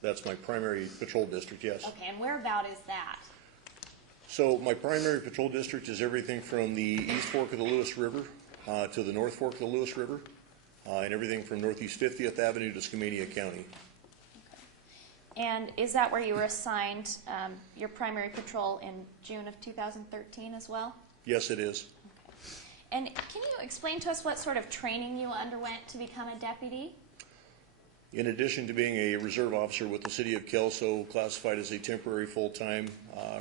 That's my primary patrol district, yes. Okay, and whereabout is that? So my primary patrol district is everything from the East Fork of the Lewis River to the North Fork of the Lewis River, and everything from Northeast 50th Avenue to Skamania County. And is that where you were assigned your primary patrol in June of 2013 as well? Yes, it is. Okay. And can you explain to us what sort of training you underwent to become a deputy? In addition to being a reserve officer with the City of Kelso, classified as a temporary full-time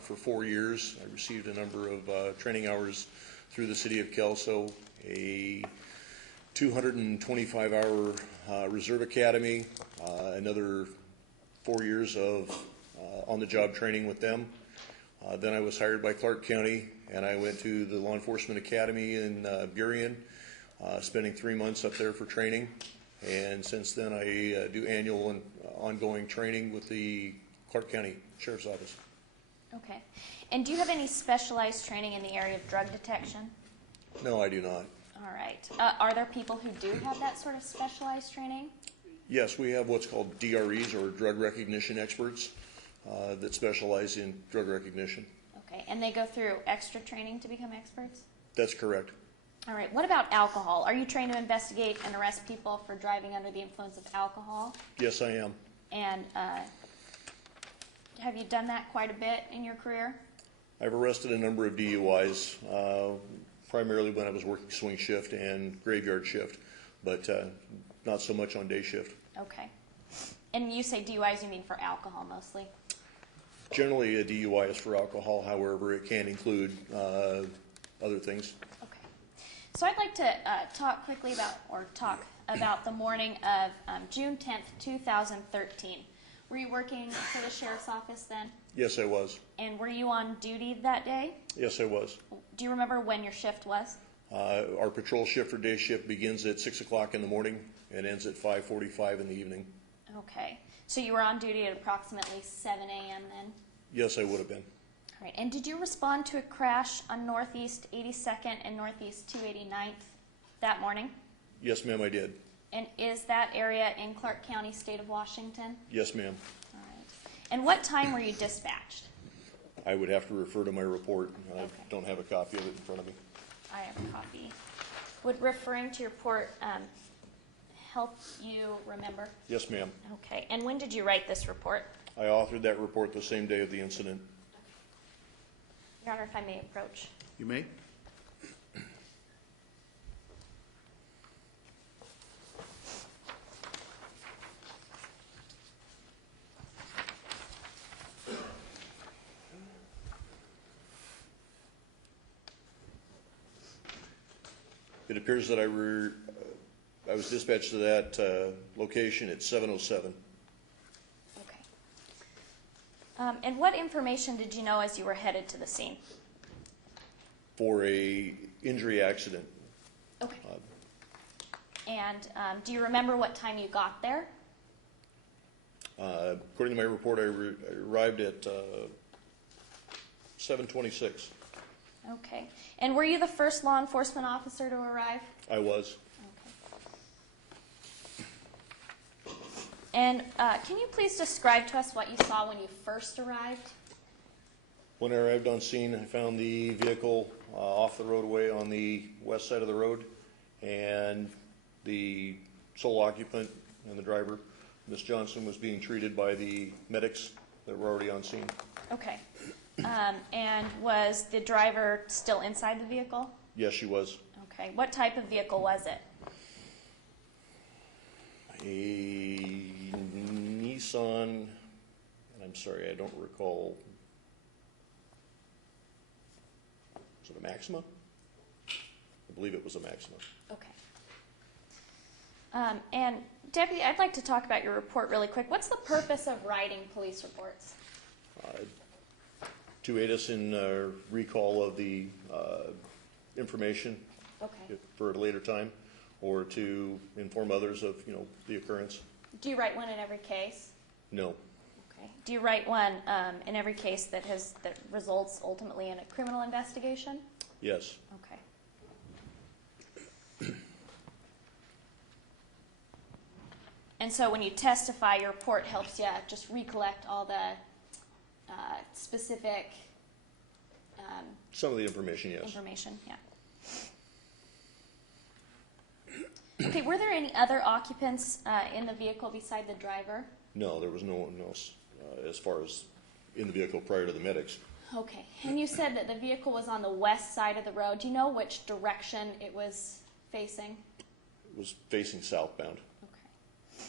for 4 years, I received a number of training hours through the City of Kelso, a 225-hour reserve academy, another 4 years of on-the-job training with them. Then I was hired by Clark County, and I went to the Law Enforcement Academy in Burien, spending 3 months up there for training. And since then, I do annual and ongoing training with the Clark County Sheriff's Office. Okay. And do you have any specialized training in the area of drug detection? No, I do not. All right. Are there people who do have that sort of specialized training? Yes, we have what's called DREs, or drug recognition experts, that specialize in drug recognition. Okay. And they go through extra training to become experts? That's correct. All right. What about alcohol? Are you trained to investigate and arrest people for driving under the influence of alcohol? Yes, I am. And have you done that quite a bit in your career? I've arrested a number of DUIs, primarily when I was working swing shift and graveyard shift, but not so much on day shift. Okay. And you say DUIs, you mean for alcohol mostly? Generally, a DUI is for alcohol. However, it can include other things. Okay. So I'd like to talk about the morning of June 10th, 2013. Were you working for the sheriff's office then? Yes, I was. And were you on duty that day? Yes, I was. Do you remember when your shift was? Our patrol shift or day shift begins at 6 o'clock in the morning and ends at 5:45 in the evening. Okay. So you were on duty at approximately 7 a.m. then? Yes, I would have been. All right. And did you respond to a crash on Northeast 82nd and Northeast 289th that morning? Yes, ma'am, I did. And is that area in Clark County, state of Washington? Yes, ma'am. All right. And what time were you dispatched? I would have to refer to my report. I Okay. don't have a copy of it in front of me. I have a copy. Would referring to your report help you remember? Yes, ma'am. Okay. And when did you write this report? I authored that report the same day of the incident. Your Honor, if I may approach. You may. It appears that I was dispatched to that location at 7:07. Okay. And what information did you know as you were headed to the scene? For a injury accident. Okay. And do you remember what time you got there? According to my report, I arrived at 7:26. Okay. And were you the first law enforcement officer to arrive? I was. Okay. And can you please describe to us what you saw when you first arrived? When I arrived on scene, I found the vehicle off the roadway on the west side of the road, and the sole occupant and the driver, Ms. Johnson, was being treated by the medics that were already on scene. Okay. And was the driver still inside the vehicle? Yes, she was. Okay. What type of vehicle was it? A Nissan, and I'm sorry, I don't recall. Was it a Maxima? I believe it was a Maxima. Okay. And Deputy, I'd like to talk about your report really quick. What's the purpose of writing police reports? To aid us in recall of the information Okay. a later time, or to inform others of, the occurrence. Do you write one in every case? No. Okay. Do you write one in every case that results ultimately in a criminal investigation? Yes. Okay. And so when you testify, your report helps you just recollect all the specific Some of the information, yes. information. Yeah. Okay. Were there any other occupants in the vehicle beside the driver? No, there was no one else as far as in the vehicle prior to the medics. Okay. And you said that the vehicle was on the west side of the road. Do you know which direction it was facing? It was facing southbound. Okay.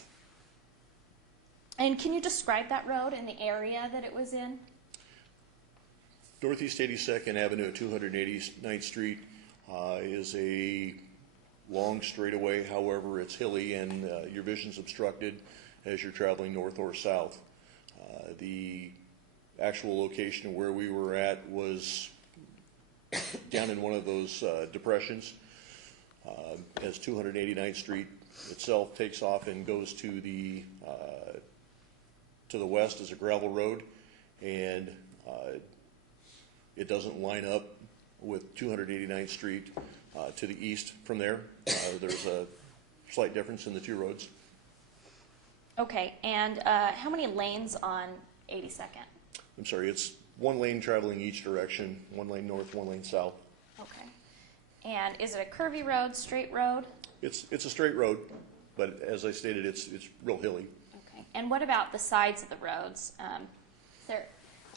And can you describe that road and the area that it was in? Northeast 82nd Avenue at 289th Street is a long straightaway. However, it's hilly and your vision's obstructed as you're traveling north or south. The actual location where we were at was down in one of those depressions. As 289th Street itself takes off and goes to the west is a gravel road, and it doesn't line up with 289th Street to the east from there. There's a slight difference in the two roads. Okay. And how many lanes on 82nd? I'm sorry, it's one lane traveling each direction, one lane north, one lane south. Okay. And is it a curvy road, straight road? It's a straight road, but as I stated, it's real hilly. Okay. And what about the sides of the roads? Is there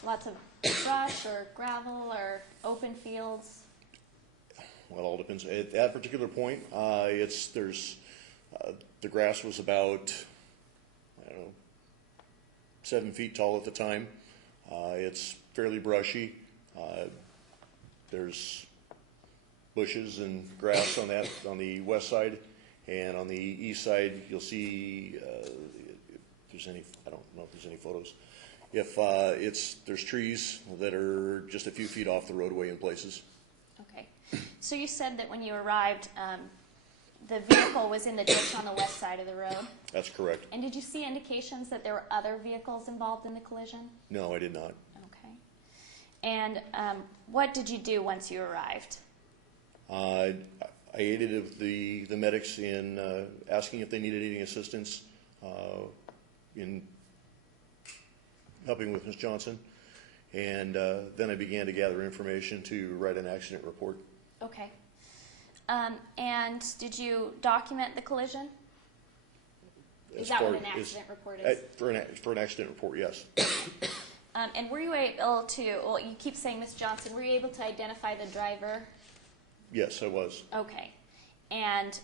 lots of brush or gravel or open fields? Well, it all depends. At that particular point, the grass was about, 7 feet tall at the time. It's fairly brushy. There's bushes and grass on the west side, and on the east side, you'll see, if there's any, I don't know if there's any photos. If there's trees that are just a few feet off the roadway in places. Okay. So you said that when you arrived, the vehicle was in the ditch on the west side of the road? That's correct. And did you see indications that there were other vehicles involved in the collision? No, I did not. Okay. And what did you do once you arrived? I aided the medics in asking if they needed any assistance in helping with Ms. Johnson, and then I began to gather information to write an accident report. Okay. And did you document the collision? Is that what an accident report is? For an accident report, yes. And were you able to, well, you keep saying Ms. Johnson, were you able to identify the driver? Yes, I was. Okay. And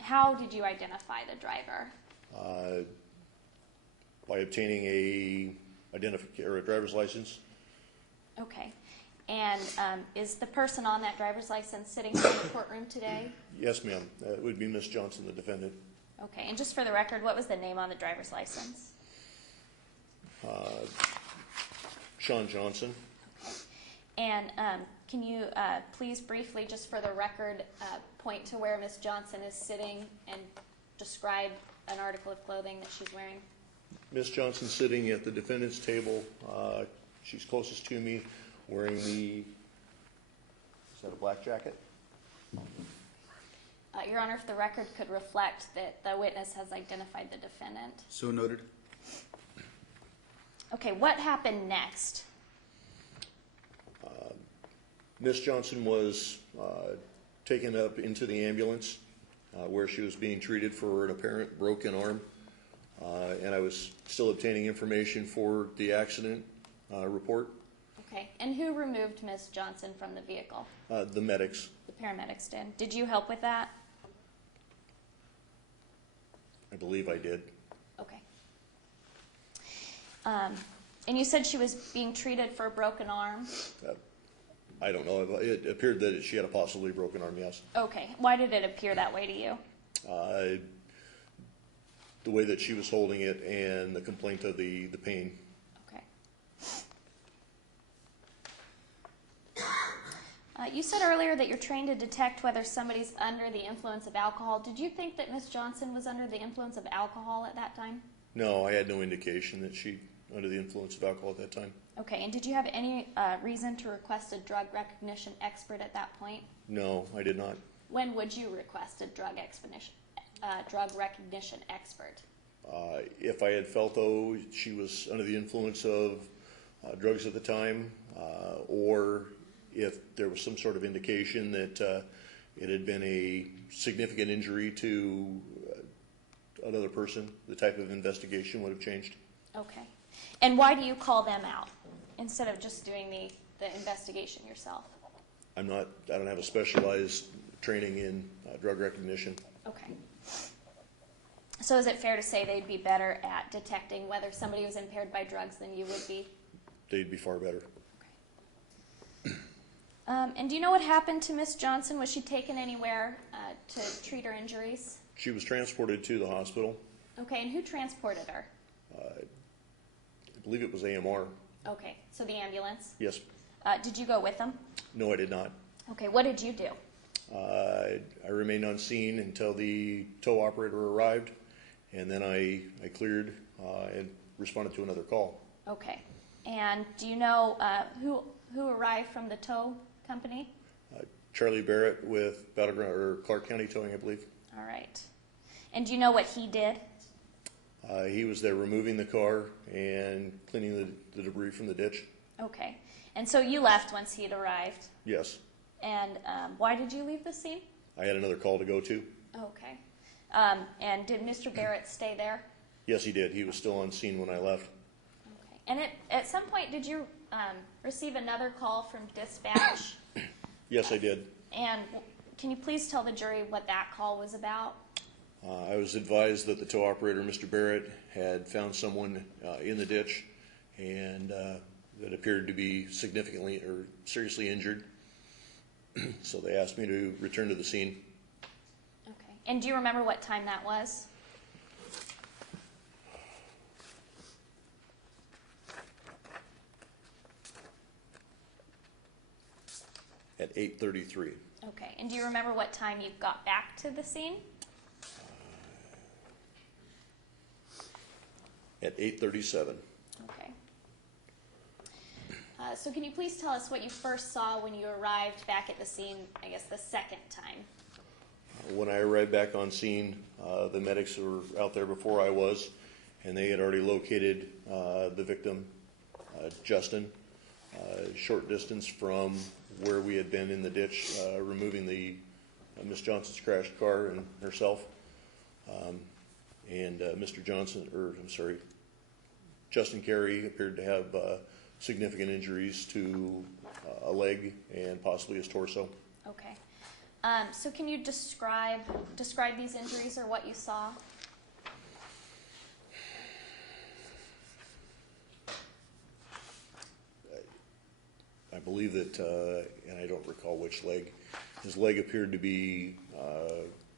how did you identify the driver? By obtaining a driver's license. Okay. And is the person on that driver's license sitting in the courtroom today? Yes, ma'am. It would be Ms. Johnson, the defendant. Okay. And just for the record, what was the name on the driver's license? Shaun Johnson. And can you please briefly, just for the record, point to where Ms. Johnson is sitting and describe an article of clothing that she's wearing? Ms. Johnson sitting at the defendant's table. She's closest to me, wearing is that a black jacket? Your Honor, if the record could reflect that the witness has identified the defendant. So noted. Okay, what happened next? Ms. Johnson was taken up into the ambulance where she was being treated for an apparent broken arm. And I was still obtaining information for the accident report. Okay, and who removed Ms. Johnson from the vehicle? The medics. The paramedics did. Did you help with that? I believe I did. Okay. And you said she was being treated for a broken arm? I don't know. It appeared that she had a possibly broken arm, yes. Okay. Why did it appear that way to you? The way that she was holding it and the complaint of the pain. Okay. You said earlier that you're trained to detect whether somebody's under the influence of alcohol. Did you think that Ms. Johnson was under the influence of alcohol at that time? No, I had no indication that she under the influence of alcohol at that time. Okay, and did you have any reason to request a drug recognition expert at that point? No, I did not. When would you request a drug recognition expert? If I had felt, though, she was under the influence of drugs at the time, or if there was some sort of indication that it had been a significant injury to another person, the type of investigation would have changed. Okay. And why do you call them out instead of just doing the investigation yourself? I don't have a specialized training in drug recognition. Okay. So is it fair to say they'd be better at detecting whether somebody was impaired by drugs than you would be? They'd be far better. Okay. And do you know what happened to Miss Johnson? Was she taken anywhere to treat her injuries? She was transported to the hospital. Okay, and who transported her? I believe it was AMR. Okay, so the ambulance? Yes. Did you go with them? No, I did not. Okay, what did you do? I remained on scene until the tow operator arrived, and then I cleared and responded to another call. Okay, and do you know who arrived from the tow company? Charlie Barrett with Battleground or Clark County Towing, I believe. All right, and do you know what he did? He was there removing the car and cleaning the debris from the ditch. Okay, and so you left once he had arrived. Yes. And why did you leave the scene? I had another call to go to. Okay. And did Mr. Barrett stay there? Yes, he did. He was still on scene when I left. Okay. And at some point, did you receive another call from dispatch? Yes, I did. And can you please tell the jury what that call was about? I was advised that the tow operator, Mr. Barrett, had found someone in the ditch and that appeared to be significantly or seriously injured. So they asked me to return to the scene. Okay. And do you remember what time that was? At 8:33. Okay. And do you remember what time you got back to the scene? At 8:37. Okay. So can you please tell us what you first saw when you arrived back at the scene, I guess the second time? When I arrived back on scene, the medics were out there before I was, and they had already located the victim, Justin, short distance from where we had been in the ditch, removing the Miss Johnson's crashed car and herself. And Justin Carey appeared to have significant injuries to a leg and possibly his torso. Okay. So can you describe these injuries or what you saw? I believe that, and I don't recall which leg, his leg appeared to be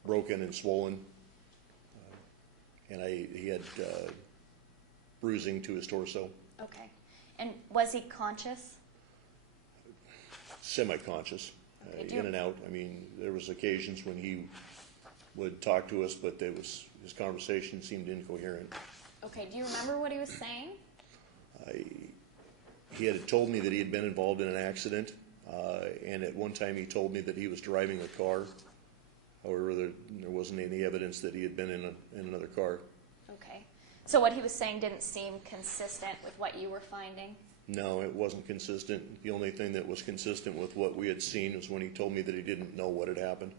broken and swollen, and he had bruising to his torso. Okay. And was he conscious? Semi-conscious, Okay, in and out. I mean, there was occasions when he would talk to us, but his conversation seemed incoherent. Okay. Do you remember what he was saying? He had told me that he had been involved in an accident, and at one time he told me that he was driving a car. However, there wasn't any evidence that he had been in another car. Okay. So what he was saying didn't seem consistent with what you were finding? No, it wasn't consistent. The only thing that was consistent with what we had seen was when he told me that he didn't know what had happened.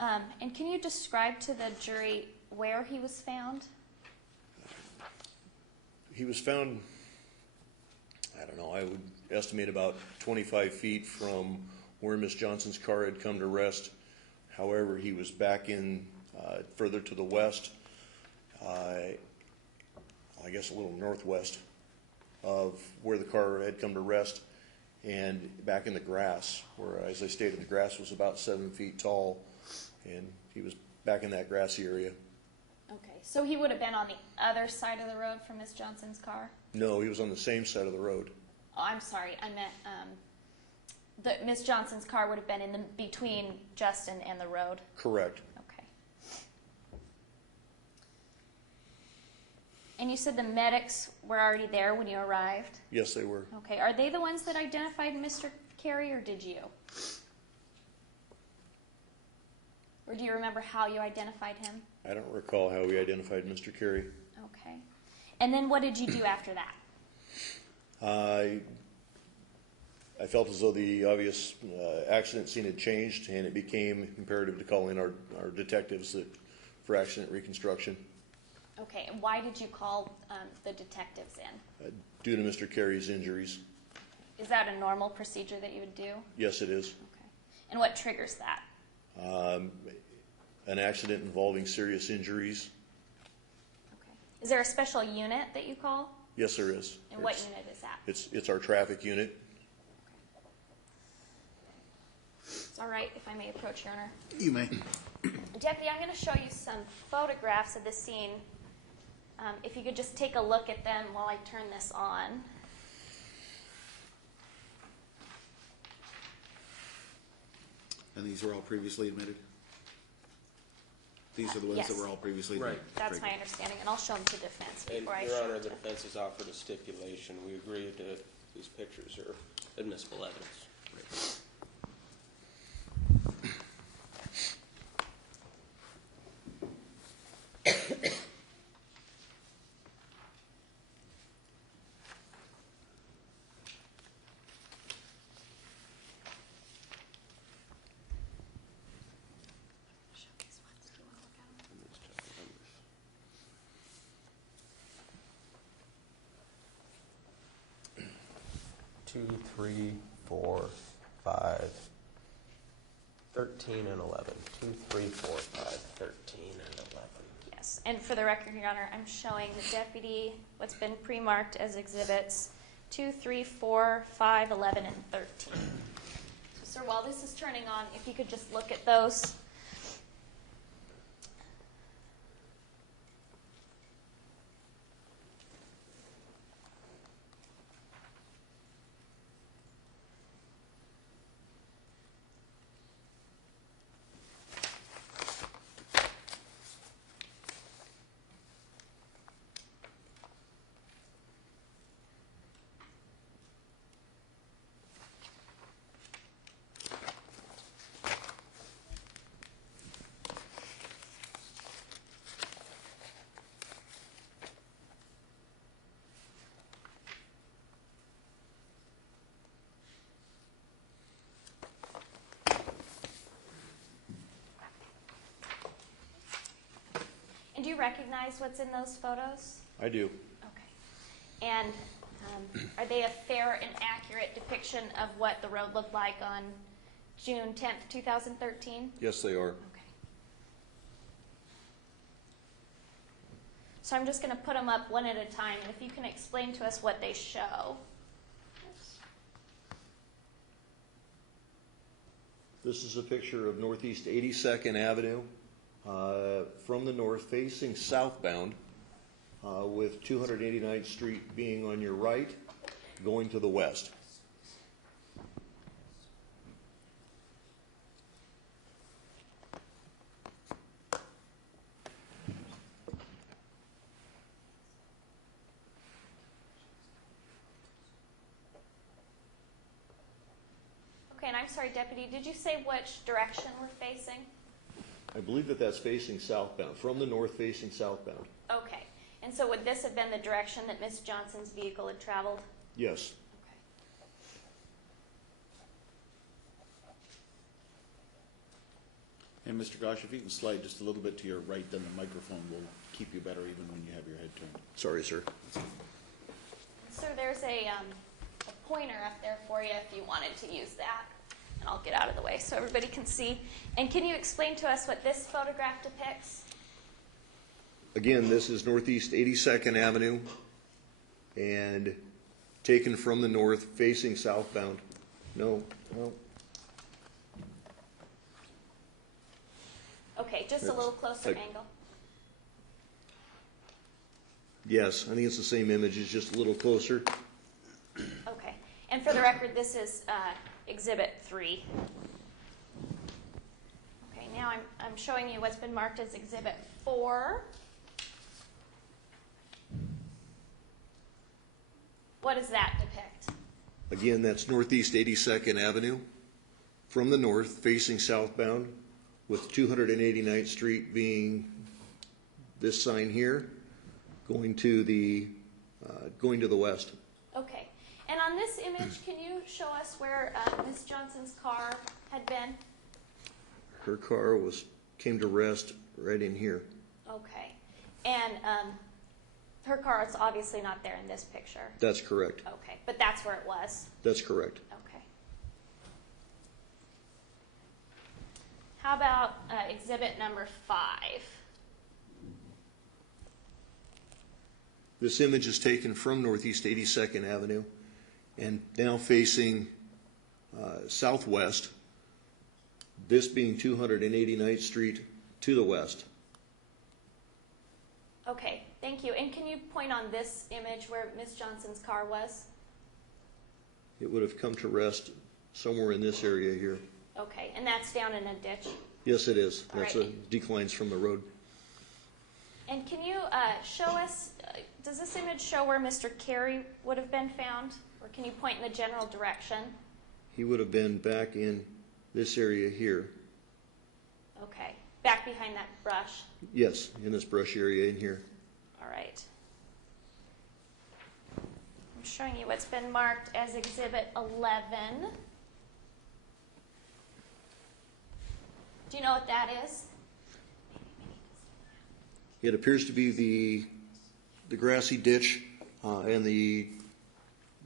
Okay. And can you describe to the jury where he was found? He was found, I don't know, I would estimate about 25 feet from where Miss Johnson's car had come to rest. However, he was back in further to the west, I guess a little northwest of where the car had come to rest, and back in the grass, where, as I stated, the grass was about 7 feet tall, and he was back in that grassy area. Okay. So he would have been on the other side of the road from Miss Johnson's car? No, he was on the same side of the road. Oh, I'm sorry. I meant Miss Johnson's car would have been in between Justin and the road. Correct. Okay. And you said the medics were already there when you arrived? Yes, they were. Okay. Are they the ones that identified Mr. Carey, or did you? Or do you remember how you identified him? I don't recall how we identified Mr. Carey. Okay. And then what did you do after that? I felt as though the obvious accident scene had changed, and it became imperative to call in our detectives for accident reconstruction. Okay. And why did you call the detectives in? Due to Mr. Carey's injuries. Is that a normal procedure that you would do? Yes, it is. Okay. And what triggers that? An accident involving serious injuries. Okay. Is there a special unit that you call? Yes, there is. And what unit is that? It's our traffic unit. It's all right if I may approach, Your Honor. You may. Deputy, I'm going to show you some photographs of the scene. If you could just take a look at them while I turn this on. And these were all previously admitted? These are the ones Yes. that were all previously Right. admitted? That's Great. my understanding, and I'll show them to defense And, before I Your show Honor, them the to... defense has offered a stipulation. We agree to these pictures are admissible evidence. Great. 2, 3, 4, 5, 13, and 11. 2, 3, 4, 5, 13, and 11. Yes, and for the record, Your Honor, I'm showing the deputy what's been pre-marked as exhibits 2, 3, 4, 5, 11, and 13. So, Sir, while this is turning on, if you could just look at those. And do you recognize what's in those photos? I do. Okay. And are they a fair and accurate depiction of what the road looked like on June 10th, 2013? Yes, they are. Okay. So I'm just going to put them up one at a time, and if you can explain to us what they show. This is a picture of Northeast 82nd Avenue from the north facing southbound with 289th Street being on your right, going to the west. Okay, and I'm sorry, Deputy, did you say which direction we're facing? I believe that that's facing southbound, from the north facing southbound. Okay. And so would this have been the direction that Ms. Johnson's vehicle had traveled? Yes. Okay. And Mr. Gosh, if you can slide just a little bit to your right, then the microphone will keep you better even when you have your head turned. Sorry, sir. Sir, there's a pointer up there for you if you wanted to use that. And I'll get out of the way so everybody can see. And can you explain to us what this photograph depicts? Again, this is Northeast 82nd Avenue and taken from the north facing southbound. No. Okay, just a little closer angle. Yes, I think it's the same image, it's just a little closer. Okay. And for the record, this is Exhibit 3. Okay, now I'm showing you what's been marked as Exhibit 4. What does that depict? Again, that's Northeast 82nd Avenue from the north facing southbound with 289th Street being this sign here, going to the west. Okay. And on this image, can you show us where Ms. Johnson's car had been? Her car came to rest right in here. Okay. And her car is obviously not there in this picture. That's correct. Okay. But that's where it was? That's correct. Okay. How about exhibit number 5? This image is taken from Northeast 82nd Avenue and now facing southwest, this being 289th Street to the west. Okay, thank you. And can you point on this image where Ms. Johnson's car was? It would have come to rest somewhere in this area here. Okay, and that's down in a ditch? Yes, it is. All That's right. declines from the road. And can you show us, does this image show where Mr. Carey would have been found? Or can you point in the general direction? He would have been back in this area here. Okay, back behind that brush. Yes, in this brush area in here. All right. I'm showing you what's been marked as Exhibit 11. Do you know what that is? It appears to be the grassy ditch and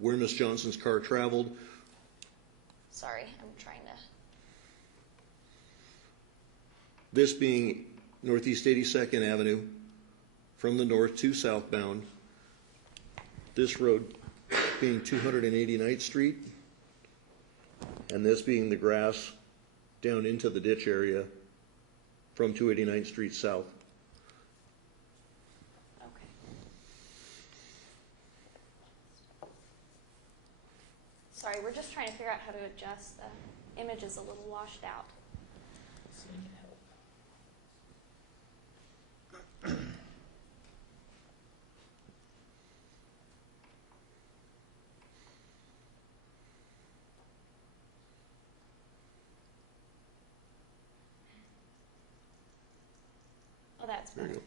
where Miss Johnson's car traveled. Sorry, I'm trying to... This being Northeast 82nd Avenue from the north to southbound. This road being 289th Street. and this being the grass down into the ditch area from 289th Street south. Okay. Sorry, we're just trying to figure out how to adjust. The image is a little washed out. Oh, that's There better. you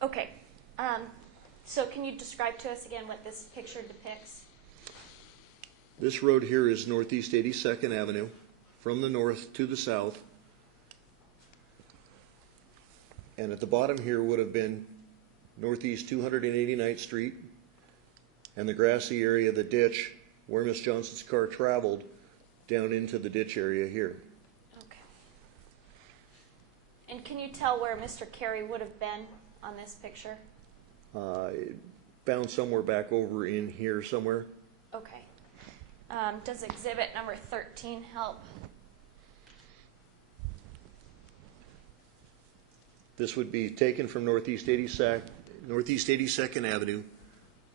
go. Okay. So can you describe to us again what this picture depicts? This road here is Northeast 82nd Avenue, from the north to the south. And at the bottom here would have been Northeast 289th Street, and the grassy area of the ditch where Miss Johnson's car traveled down into the ditch area here. Okay. And can you tell where Mr. Carey would have been on this picture? Found somewhere back over in here somewhere. Okay. Does exhibit number 13 help? This would be taken from Northeast 82nd Avenue,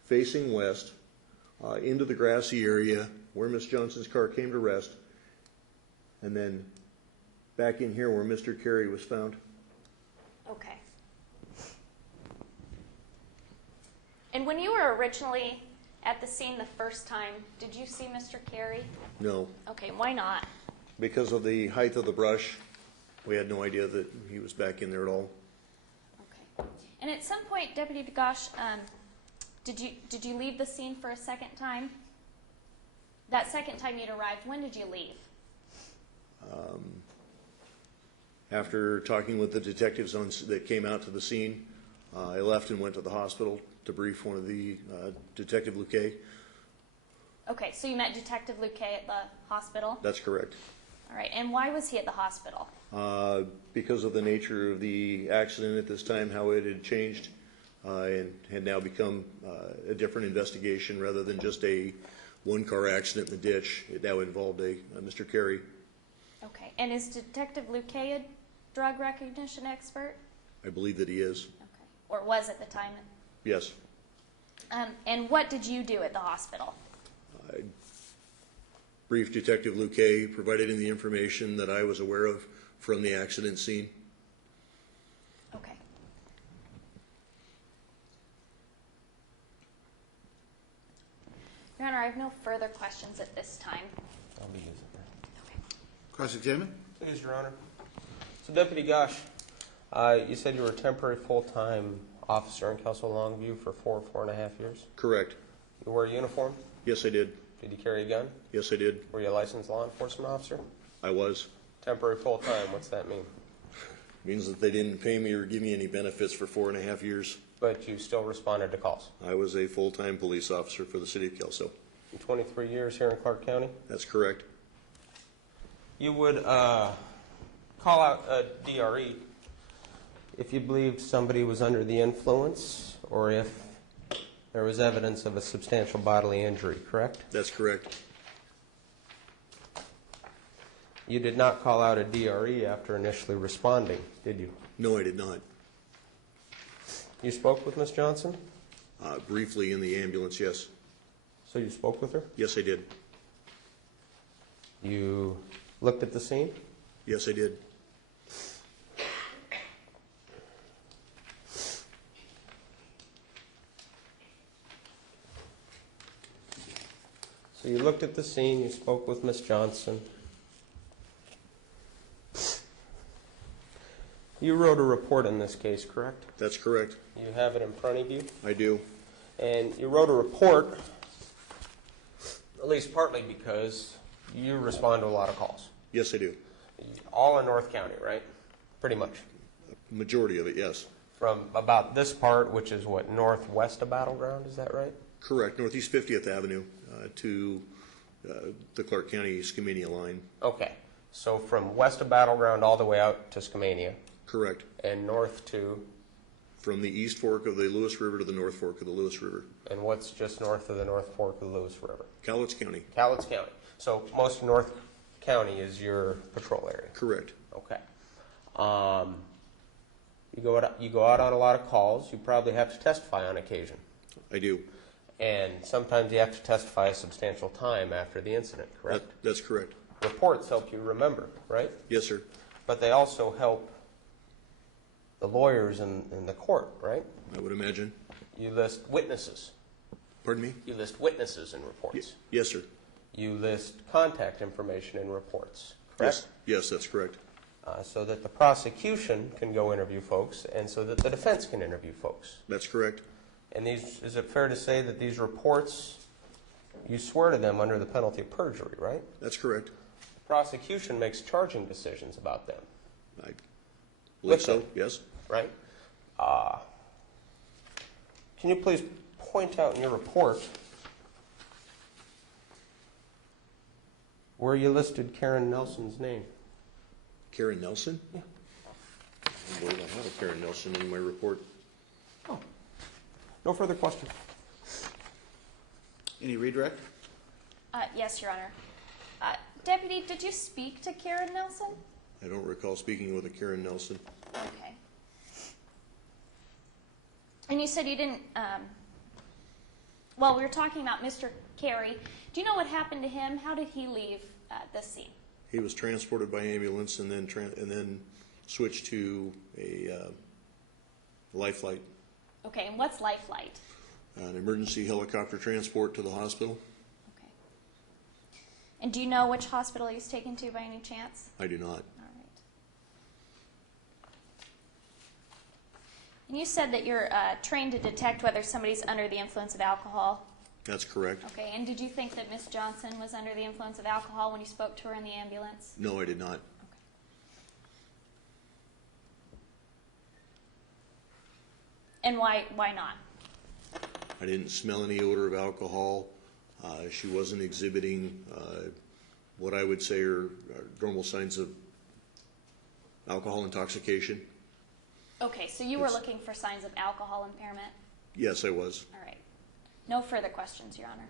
facing west, into the grassy area where Miss Johnson's car came to rest, and then back in here where Mr. Carey was found. Okay. And when you were originally at the scene the first time, did you see Mr. Carey? No, Okay, why not? because of the height of the brush, we had no idea that he was back in there at all. Okay. And at some point, Deputy DeGosh, did you leave the scene for a second time? That second time you'd arrived, when did you leave? After talking with the detectives that came out to the scene, I left and went to the hospital to brief one of the Detective Luque. Okay, so you met Detective Luque at the hospital? That's correct. All right, and why was he at the hospital? Because of the nature of the accident at this time, how it had changed, and had now become a different investigation rather than just a one-car accident in the ditch. It now involved a Mr. Carey. Okay, and is Detective Luque a drug recognition expert? I believe that he is. Okay, or was at the time? Yes. And what did you do at the hospital? I briefed Detective Luque, provided him the information that I was aware of from the accident scene. Okay. Your Honor, I have no further questions at this time. I'll be using that. Okay. Cross-examine? Please, Your Honor. So, Deputy Gosh, you said you were a temporary full-time officer in Kelso Longview for 4.5 years? Correct. You wore a uniform? Yes, I did. Did you carry a gun? Yes, I did. Were you a licensed law enforcement officer? I was. Temporary full-time, what's that mean? Means that they didn't pay me or give me any benefits for 4.5 years. But you still responded to calls. I was a full-time police officer for the city of Kelso. In 23 years here in Clark County? That's correct. You would call out a DRE if you believed somebody was under the influence or if there was evidence of a substantial bodily injury, correct? That's correct. You did not call out a DRE after initially responding, did you? No, I did not. You spoke with Ms. Johnson? Briefly in the ambulance, yes. So you spoke with her? Yes, I did. You looked at the scene? Yes, I did. So you looked at the scene, you spoke with Ms. Johnson. You wrote a report in this case, correct? That's correct. You have it in front of you. I do. And you wrote a report, at least partly because you respond to a lot of calls. Yes, I do. All in North County, right? Pretty much. Majority of it, yes. From about this part, which is what, northwest of Battleground, is that right? Correct. Northeast 50th Avenue to the Clark County Skamania line. Okay. So from west of Battleground all the way out to Skamania. Correct. And north to From the east fork of the Lewis River to the north fork of the Lewis River. And what's just north of the North Fork of the Lewis River? Cowlitz County. Cowlitz County. So most of North County is your patrol area. Correct. Okay. You go out on a lot of calls. You probably have to testify on occasion. I do. And sometimes you have to testify a substantial time after the incident, correct? That's correct. Reports help you remember, right? Yes, sir. But they also help the lawyers in the court, right? I would imagine. You list witnesses. Pardon me? You list witnesses in reports. Yes, sir. You list contact information in reports, correct? Yes, that's correct. So that the prosecution can go interview folks, and so that the defense can interview folks. That's correct. And is it fair to say that these reports, you swear to them under the penalty of perjury, right? That's correct. The prosecution makes charging decisions about them, I believe With so, them. yes. right? Can you please point out in your report where you listed Karen Nelson's name? Karen Nelson? Yeah. I believe I have a Karen Nelson in my report. Oh, no further questions. Any redirect? Yes, Your Honor. Deputy, did you speak to Karen Nelson? I don't recall speaking with a Karen Nelson. Okay. And you said you didn't, well, we were talking about Mr. Carey. Do you know what happened to him? How did he leave this scene? He was transported by ambulance and then switched to a life flight, Okay, and what's life flight? an emergency helicopter transport to the hospital. Okay. And do you know which hospital he was taken to by any chance? I do not. All right. And you said that you're trained to detect whether somebody's under the influence of alcohol. That's correct. Okay, and did you think that Miss Johnson was under the influence of alcohol when you spoke to her in the ambulance? No, I did not. And why not? I didn't smell any odor of alcohol. She wasn't exhibiting what I would say are normal signs of alcohol intoxication. Okay, so you were Yes. looking for signs of alcohol impairment? Yes, I was. All right. No further questions, Your Honor.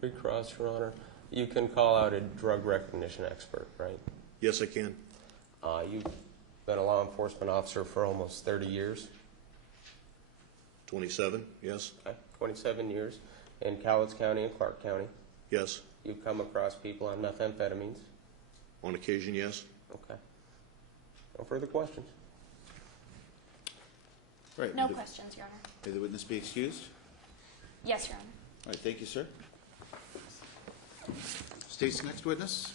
Recross, Your Honor. You can call out a drug recognition expert, right? Yes, I can. You've been a law enforcement officer for almost 30 years, 27, yes. 27 years, in Cowlitz County and Clark County. Yes. You've come across people on methamphetamines. On occasion, yes. Okay. No further questions. Right. No may the- questions, Your Honor. May the witness be excused? Yes, Your Honor. All right, thank you, sir. State's next witness.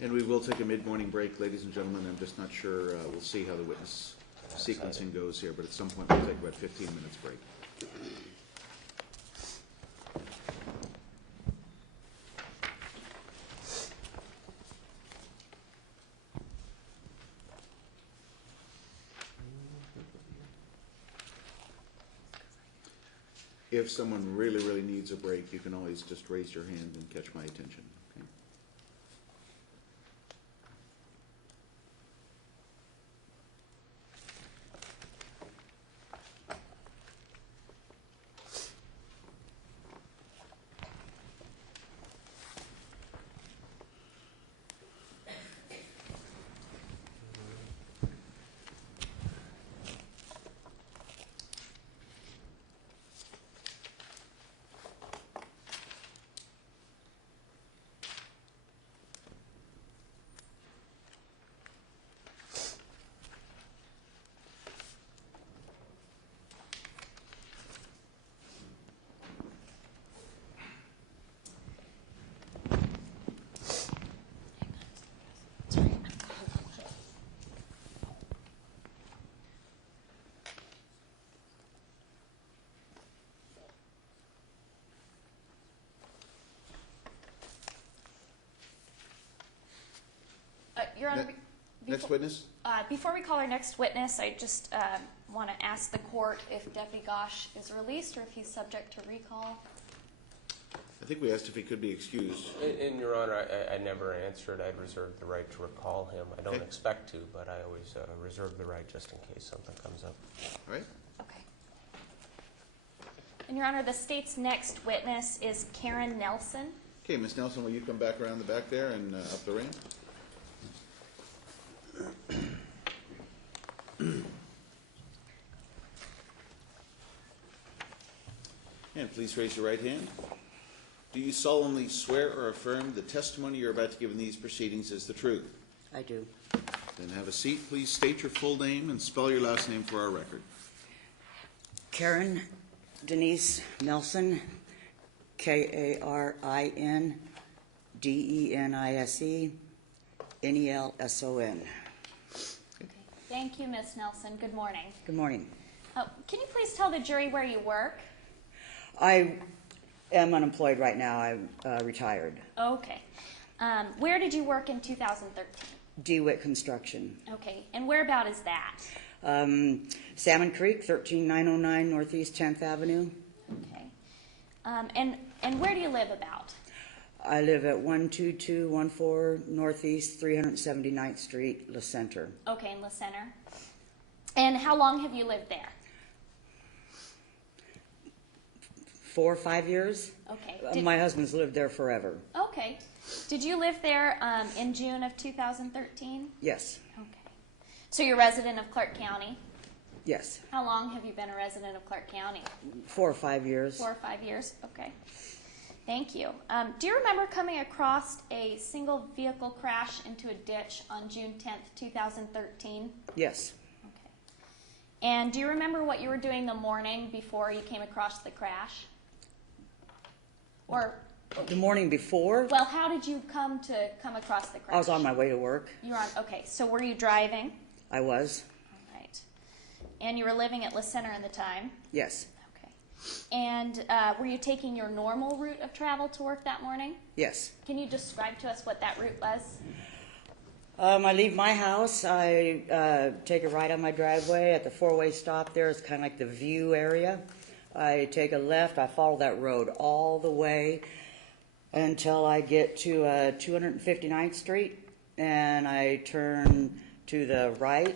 And we will take a mid-morning break, ladies and gentlemen. I'm just not sure, we'll see how the witness sequencing goes here, but at some point we'll take about 15 minutes break. If someone really, really needs a break, you can always just raise your hand and catch my attention, okay? Your Honor, Next witness? Before we call our next witness, I just want to ask the court if Deputy Gosh is released or if he's subject to recall. I think we asked if he could be excused. In Your Honor, I never answered. I'd reserve the right to recall him. I don't Okay. expect to, but I always reserve the right just in case something comes up. All right? Okay. And Your Honor, the state's next witness is Karen Nelson. Okay, Ms. Nelson, will you come back around the back there and up the ramp? And please raise your right hand. Do you solemnly swear or affirm the testimony you're about to give in these proceedings is the truth? I do. Then have a seat. Please state your full name and spell your last name for our record. Karen Denise Nelson, KarinDenise, Nelson. Thank you, Ms. Nelson. Good morning. Good morning. Can you please tell the jury where you work? I am unemployed right now. I'm retired. Okay. Where did you work in 2013? DeWitt Construction. Okay. And whereabout is that? Salmon Creek, 13909 Northeast 10th Avenue. Okay. And where do you live about? I live at 12214 Northeast 379th Street, La Center. Okay, in La Center. And how long have you lived there? 4 or 5 years. Okay. My husband's lived there forever. Okay. Did you live there in June of 2013? Yes. Okay. So you're a resident of Clark County? Yes. How long have you been a resident of Clark County? 4 or 5 years. 4 or 5 years? Okay. Thank you. Do you remember coming across a single vehicle crash into a ditch on June 10th, 2013? Yes. Okay. And do you remember what you were doing the morning before you came across the crash? Or, The morning before, well, how did you come across the crash? I was on my way to work. You were on, okay, so were you driving? I was. All right. And you were living at La Center in the time? Yes. Okay. And were you taking your normal route of travel to work that morning? Yes. Can you describe to us what that route was? I leave my house. I take a right on my driveway at the four-way stop there. It's kind of like the view area. I take a left. I follow that road all the way until I get to 259th Street, and I turn to the right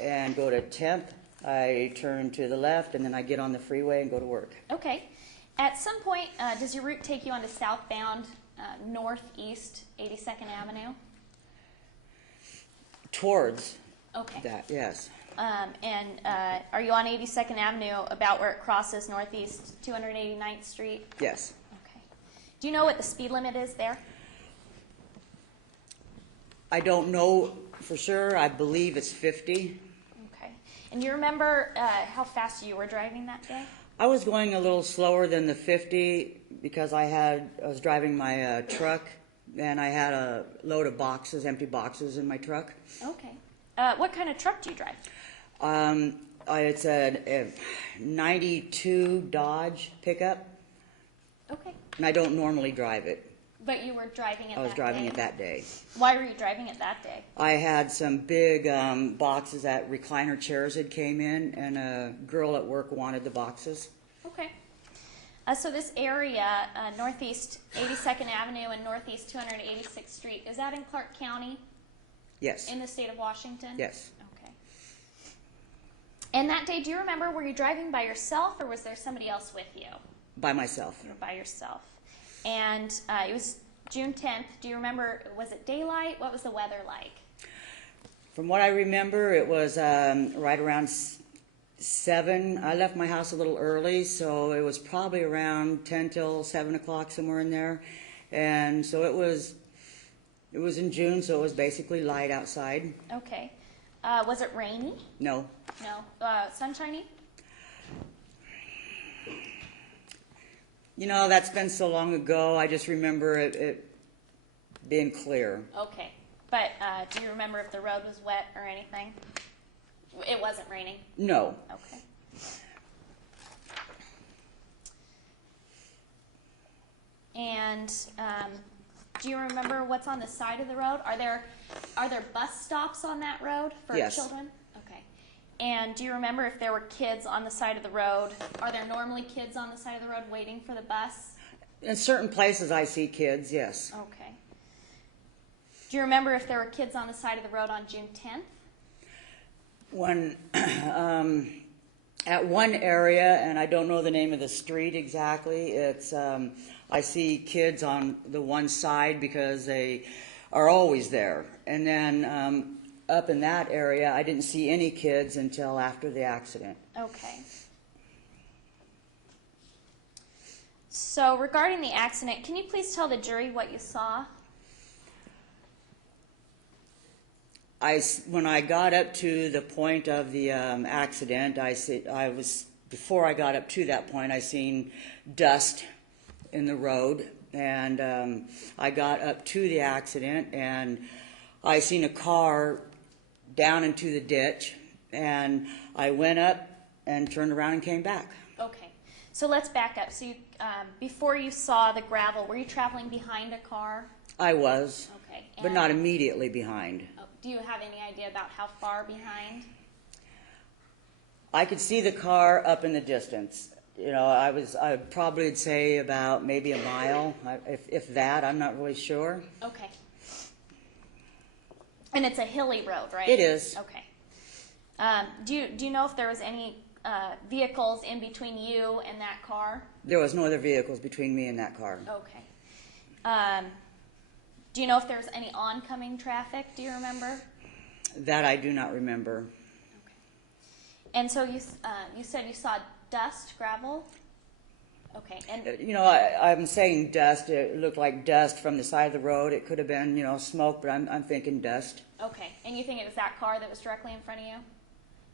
and go to 10th. I turn to the left, and then I get on the freeway and go to work. Okay. At some point, does your route take you onto southbound northeast 82nd Avenue? Towards Okay. that, yes. And are you on 82nd Avenue about where it crosses northeast 289th Street? Yes. Okay. Do you know what the speed limit is there? I don't know for sure. I believe it's 50. Okay. And you remember how fast you were driving that day? I was going a little slower than the 50 because I was driving my truck, and I had a load of boxes, empty boxes in my truck. Okay. What kind of truck do you drive? It's a 92 Dodge pickup, Okay. and I don't normally drive it. But you were driving it I was that driving day? it that day. Why were you driving it that day? I had some big boxes that recliner chairs had came in, and a girl at work wanted the boxes. Okay. So this area, northeast 82nd Avenue and northeast 286th Street, is that in Clark County Yes. in the state of Washington? Yes. Okay. And that day, do you remember, were you driving by yourself or was there somebody else with you? By myself. You were by yourself. And it was June 10th. Do you remember, was it daylight? What was the weather like? From what I remember, it was right around 7. I left my house a little early, so it was probably around 10 till 7 o'clock, somewhere in there. And so it was in June, so it was basically light outside. Okay. Was it rainy? No. No. Sunshiny? You know, that's been so long ago, I just remember it being clear. Okay. But do you remember if the road was wet or anything? It wasn't raining? No. Okay. And do you remember what's on the side of the road? Are there bus stops on that road for Yes. children? Okay. And do you remember if there were kids on the side of the road? Are there normally kids on the side of the road waiting for the bus? In certain places I see kids, yes. Okay. Do you remember if there were kids on the side of the road on June 10th? When, at one area, and I don't know the name of the street exactly, it's, I see kids on the one side because they are always there. And then up in that area, I didn't see any kids until after the accident. Okay. So regarding the accident, can you please tell the jury what you saw? When I got up to the point of the accident, before I got up to that point, I seen dust in the road, and I got up to the accident, and I seen a car down into the ditch, and I went up and turned around and came back. Okay. So let's back up. So you, before you saw the gravel, were you traveling behind a car? I was, Okay. but not immediately behind. Oh, do you have any idea about how far behind? I could see the car up in the distance. You know, I probably would say about maybe a mile, if that. I'm not really sure. Okay. And it's a hilly road, right? It is. Okay. Do you know if there was any vehicles in between you and that car? There was no other vehicles between me and that car. Okay. Do you know if there was any oncoming traffic? Do you remember? That I do not remember. Okay. And so you said you saw dust, gravel? Okay. And You know, I'm saying dust. It looked like dust from the side of the road. It could have been, you know, smoke, but I'm thinking dust. okay. And you think it was that car that was directly in front of you?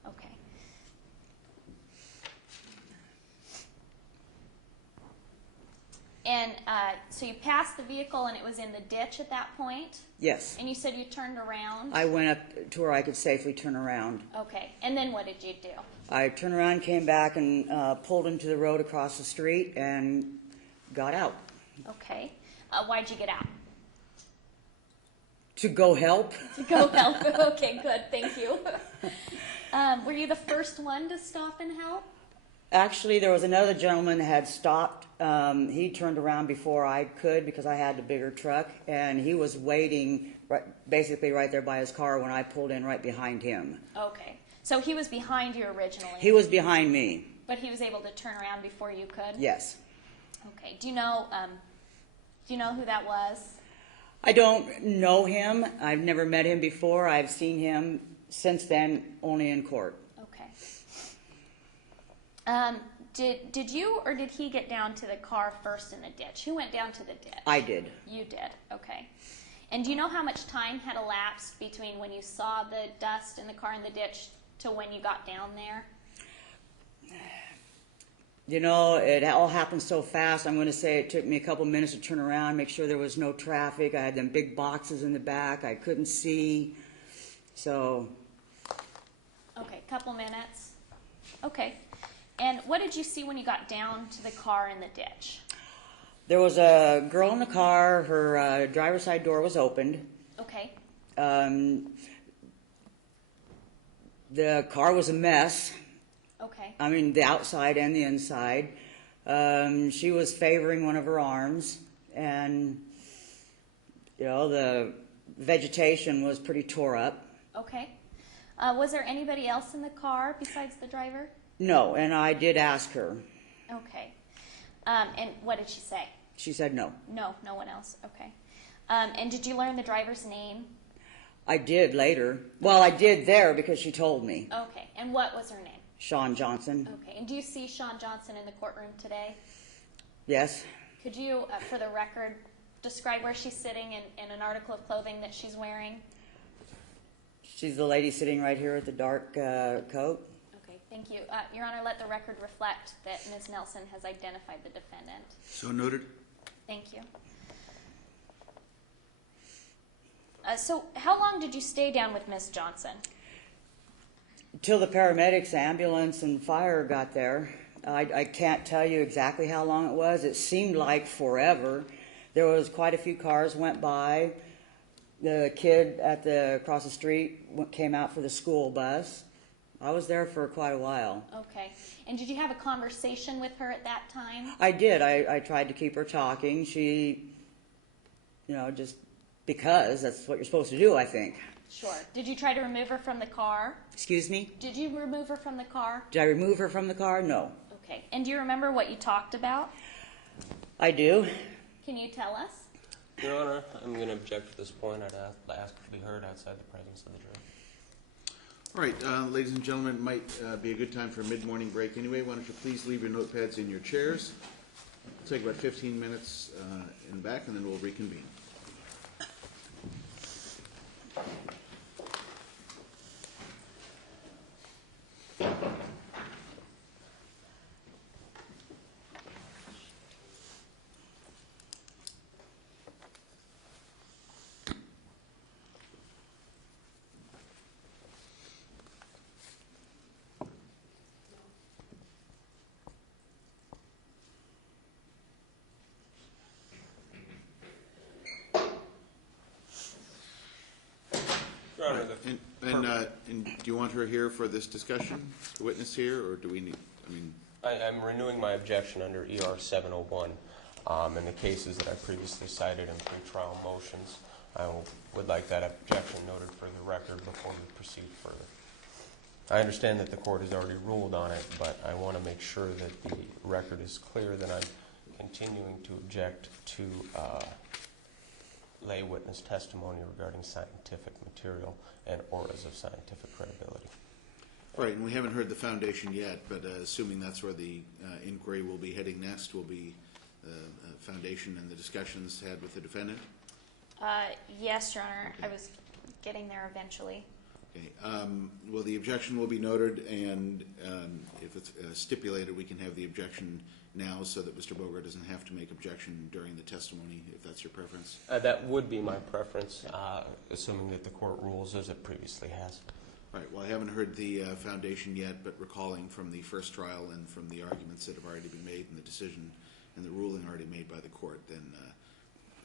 Okay. And so you passed the vehicle and it was in the ditch at that point? Yes. And you said you turned around? I went up to where I could safely turn around. Okay. And then what did you do? I turned around, came back, and pulled into the road across the street and got out. Okay. Why'd you get out? To go help. To go help. Okay, good. Thank you. Were you the first one to stop and help? Actually, there was another gentleman that had stopped. He turned around before I could because I had the bigger truck, and he was waiting basically right there by his car when I pulled in right behind him. Okay. So he was behind you originally? He was behind me. But he was able to turn around before you could? Yes. Okay. Do you know who that was? I don't know him. I've never met him before. I've seen him since then only in court. Okay. Did you or did he get down to the car first in the ditch? Who went down to the ditch? I did. You did. Okay. And do you know how much time had elapsed between when you saw the dust in the car in the ditch to when you got down there? You know, it all happened so fast. I'm going to say it took me a couple minutes to turn around, make sure there was no traffic. I had them big boxes in the back. I couldn't see. So. Okay, couple minutes. Okay. And what did you see when you got down to the car in the ditch? There was a girl in the car. Her driver's side door was opened. Okay. The car was a mess. Okay. I mean, the outside and the inside. She was favoring one of her arms, and, you know, the vegetation was pretty tore up. Okay. Was there anybody else in the car besides the driver? No, and I did ask her. Okay. And what did she say? She said no. No, no one else. Okay. And did you learn the driver's name? I did later. Well, I did there because she told me. Okay. And what was her name? Shaun Johnson. Okay. And do you see Shaun Johnson in the courtroom today? Yes. Could you, for the record, describe where she's sitting and an article of clothing that she's wearing? She's the lady sitting right here with the dark coat. Okay, thank you. Your Honor, let the record reflect that Ms. Nelson has identified the defendant. So noted. Thank you. So how long did you stay down with Ms. Johnson? Till the paramedics, ambulance, and fire got there. I can't tell you exactly how long it was. It seemed like forever There was quite a few cars went by. The kid across the street came out for the school bus. I was there for quite a while. Okay. And did you have a conversation with her at that time? I did. I tried to keep her talking. She, just because that's what you're supposed to do, I think. Sure. Did you try to remove her from the car? Excuse me? Did you remove her from the car? Did I remove her from the car? No. Okay. And do you remember what you talked about? I do. Can you tell us? Your Honor, I'm going to object at this point. I'd ask to be heard outside the presence of the jury. All right, ladies and gentlemen, it might be a good time for a mid-morning break anyway. Why don't you please leave your notepads in your chairs. It'll take about 15 minutes in the back, and then we'll reconvene. Your Honor, And do you want her here for this discussion, the witness here, or do we need, I'm renewing my objection under ER 701 in the cases that I previously cited in pretrial motions. I would like that objection noted for the record before we proceed further. I understand that the court has already ruled on it, but I want to make sure that the record is clear that I'm continuing to object to lay witness testimony regarding scientific material and auras of scientific credibility. right, and we haven't heard the foundation yet, but assuming that's where the inquiry will be heading next, will be foundation and the discussions had with the defendant? Yes, Your Honor. I was getting there eventually. Okay, well, the objection will be noted, and if it's stipulated, we can have the objection now so that Mr. Bogart doesn't have to make objection during the testimony, if that's your preference. That would be my preference, assuming that the court rules as it previously has. Right, well, I haven't heard the foundation yet, but recalling from the first trial and from the arguments that have already been made and the decision and the ruling already made by the court, then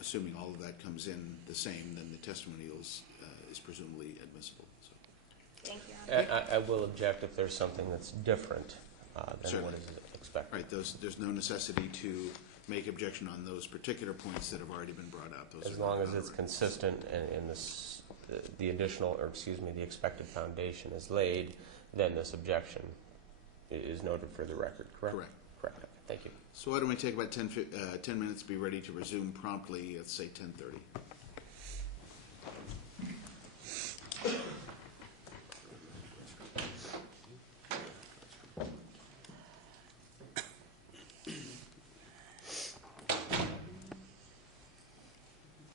assuming all of that comes in the same, then the testimony is presumably admissible. So. Thank you, Your Honor. I will object if there's something that's different than Certainly. what is expected. Right, there's no necessity to make objection on those particular points that have already been brought up. Those As are long not as it's covered. consistent and the additional, or excuse me, the expected foundation is laid, then this objection is noted for the record, correct? Correct. Correct. Okay, thank you. So why don't we take about 10 minutes, be ready to resume promptly at, say, 10:30.